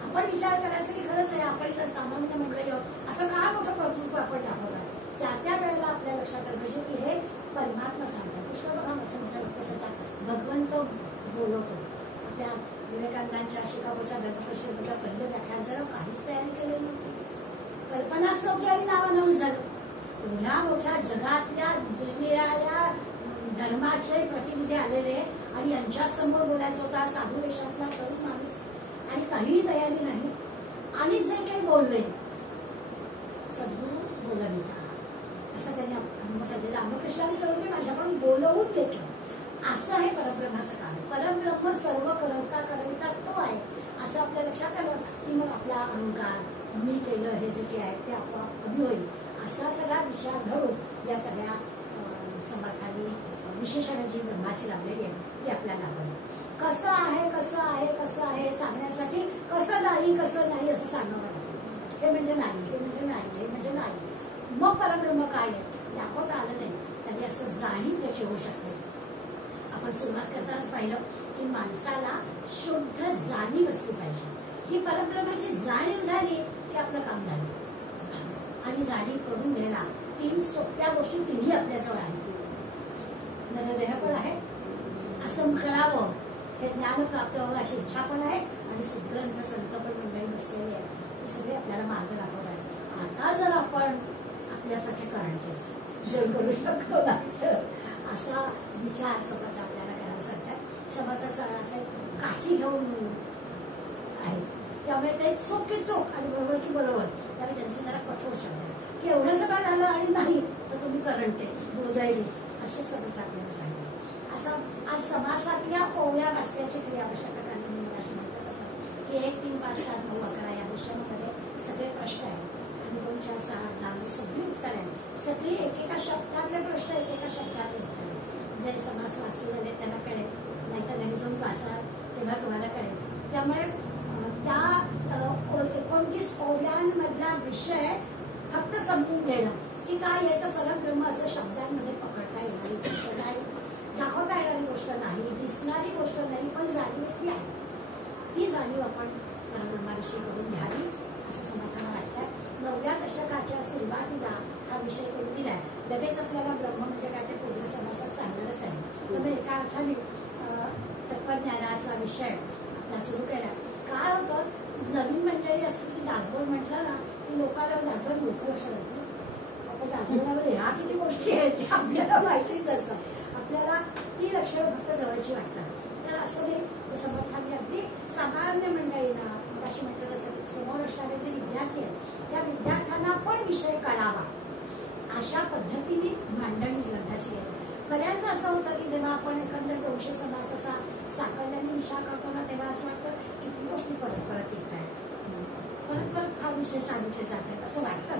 आपण विचार करायचं की खरंच आहे आपण तर सामान्य मंडळी आहोत, असं का मोठं कर्तृत्व आपण दाखवलं. त्या वेळेला आपल्या लक्षात आलं पाहिजे की हे परमात्मा सांगतात. कृष्ण बघा मोठ्या मोठ्या लोक सांगतात भगवंत बोलवतो. आपल्या विवेकानंदांच्या शिकागोच्या धर्मपरिषदेच्या पहिलं व्याख्यान जरा काहीच तयारी केलेली नव्हती, कल्पनाच नव्हती आणि नावानऊच झालं. एवढ्या मोठ्या जगातल्या निरनिराळ्या धर्माचे प्रतिनिधी आलेले आणि यांच्या समोर बोलायचं होता साधू वेशातला तरुण माणूस आणि काहीही तयारी नाही. आणि जे काही बोलले सद्गुरू बोलविता असं त्यांनी सांगितलं. रामकृष्णाने ठरवलं की माझ्याकडून बोलवून घेतलं. असं हे परब्रह्माचं काम. परब्रह्म सर्व करविता तो आहे असं आपल्या लक्षात आलं की मग आपला अहंकार मी केलं हे जे काही आहे ते आपोआप कमी होईल. असा सगळा विचार घडून या सगळ्या समर्थांनी विशेषण जी ब्रह्माची लावलेली आहे ती आपल्याला दाखवली. कसं आहे कसं आहे कसं आहे सांगण्यासाठी कसं नाही असं सांगणं लागतं. हे म्हणजे नाही, हे म्हणजे नाही, हे म्हणजे नाही. मग परब्रह्म काय आहे दाखवता आलं नाही तरी असं जाणीव त्याची होऊ शकते. आपण सुरुवात करतानाच पाहिलं की माणसाला शुद्ध जाणीव असली पाहिजे. ही परब्रह्माची जाणीव झाली की आपलं काम झालं. आणि जाणीव करून घ्यायला 3 सोप्या गोष्टी तिन्ही आपल्याजवळ आहेत. नरदेह पण आहे, असं कळावं हे ज्ञान प्राप्त व्हावं अशी इच्छा पण आहे आणि सिद्धग्रंथ संत पण मंडळी बसलेले आहेत, ते सगळे आपल्याला मार्ग दाखवत आहेत. आता जर आपण आपल्यासारखे करंटेच जर करू शकलो असा विचार समर्थ आपल्याला करायला सांगतात. समर्थ सरळ असे काठी घेऊन आहे त्यामुळे ते चोख की चोख आणि बरोबर की बरोबर. त्यामुळे त्यांचं जरा कठोर शब्द आहे की एवढं सगळं झालं आणि नाही तर तुम्ही करंटे दुर्दैवी असंच समर्थ आपल्याला सांगतात. असं आज समासातल्या ओव्या वास्याची क्रियावश्यकता अशी म्हणतात असं की 1, 3, 5, 7, 9, 11 या विषयामध्ये सगळे प्रश्न आहेत आणि 2, 4, 6, 10 सगळी उत्तर आहेत. सगळी एकेका शब्दातले प्रश्न एकेका शब्दातले उत्तर आहेत. जे समास वाचू झाले त्यांना कळेल, नाहीतर घरी जाऊन वाचा तेव्हा तुम्हाला कळेल. त्यामुळे त्या 29 ओव्यांमधला विषय फक्त समजून घेणं की काय आहे तर परब्रह्म असं शब्दांमध्ये पकडता येणारी गोष्ट नाही, दाखवता येणारी गोष्ट नाही, दिसणारी गोष्ट नाही, पण जाणीव आहे. ही जाणीव आपण परब्रह्माविषयी करून घ्यावी असं समर्थांना वाटतं. 9व्या दशकाच्या सुरुवातीला हा विषय करून दिलाय. लगेच आपल्याला ब्रह्म म्हणजे काय ते पूर्ण समासात सांगणारच आहे. त्यामुळे एका अर्थाने तत्वज्ञानाचा विषय आपला सुरू केला. काय होतं नवीन मंडळी असतील की दासगण म्हटलं ना की लोकांना दासगण मोठं लक्षात येतं. आपण दासगणामध्ये ह्या किती गोष्टी आहेत ते आपल्याला माहितीच असतात. आपल्याला ती लक्षणं फक्त जवळची वाटतात. तर असं नाही समर्थांनी अगदी सामान्य मंडळींना अशी म्हटलं तसं समोर असणारे जे विद्यार्थी आहेत त्या विद्यार्थ्यांना पण विषय कळावा अशा पद्धतीने मांडणी ग्रंथाची आहे. बऱ्याचदा असं होतं की जेव्हा आपण एकंदर 200 समासाचा साकल्याने विचार करतो ना तेव्हा असं वाटतं किती गोष्टी परत परत येत आहेत, परत परत हा विषय सांगितले जात आहेत असं वाटतं.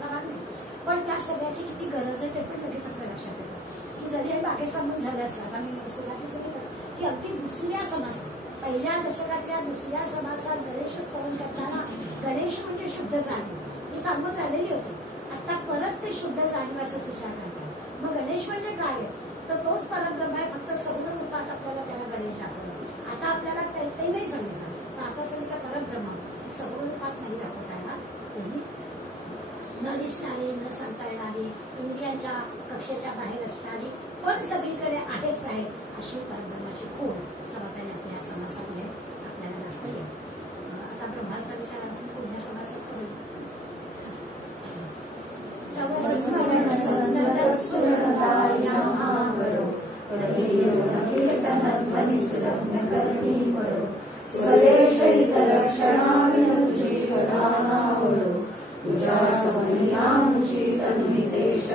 प्रमाण नाही पण त्या सगळ्याची किती गरज आहे ते पण लगेच आपल्या लक्षात येतं की जरी हे बाकी समज झाले असतात. आम्ही सुरुवातीचं केलं की अगदी दुसऱ्या समासात पहिल्या दशकातल्या दुसऱ्या समासात गणेश स्तवन करताना गणेश म्हणजे शुद्ध जाणीव ही सांगून झालेली होती. आता परत ते शुद्ध जाणीवाचाच विचार करतात. मग गणेश म्हणजे काय आहे तर तोच परब्रह्म आहे, फक्त सगुण रूपात आपल्याला त्याला गणेश दाखवलं. आता आपल्याला ते नाही सांगितलं पण आता सांगितलं परब्रह्म सगुण रूपात नाही दाखवता येणार, तेही न दिसणारी न सांगता येणारी इंद्रियांच्या कक्षेच्या बाहेर असणारी पण सगळीकडे आहेच आहे अशी परब्रह्माची खूण समर्थाने आपल्या समासामध्ये आपल्याला दाखवली. आता ब्रह्माचा विचार आपण पुढल्या समासात करू. स्मरण ध्वनिसुरम्य कर्णी पडो स्वदेश हितरक्षणाविण तुझी कथा नावडो तुझ्या समनियामुची तन्वी देश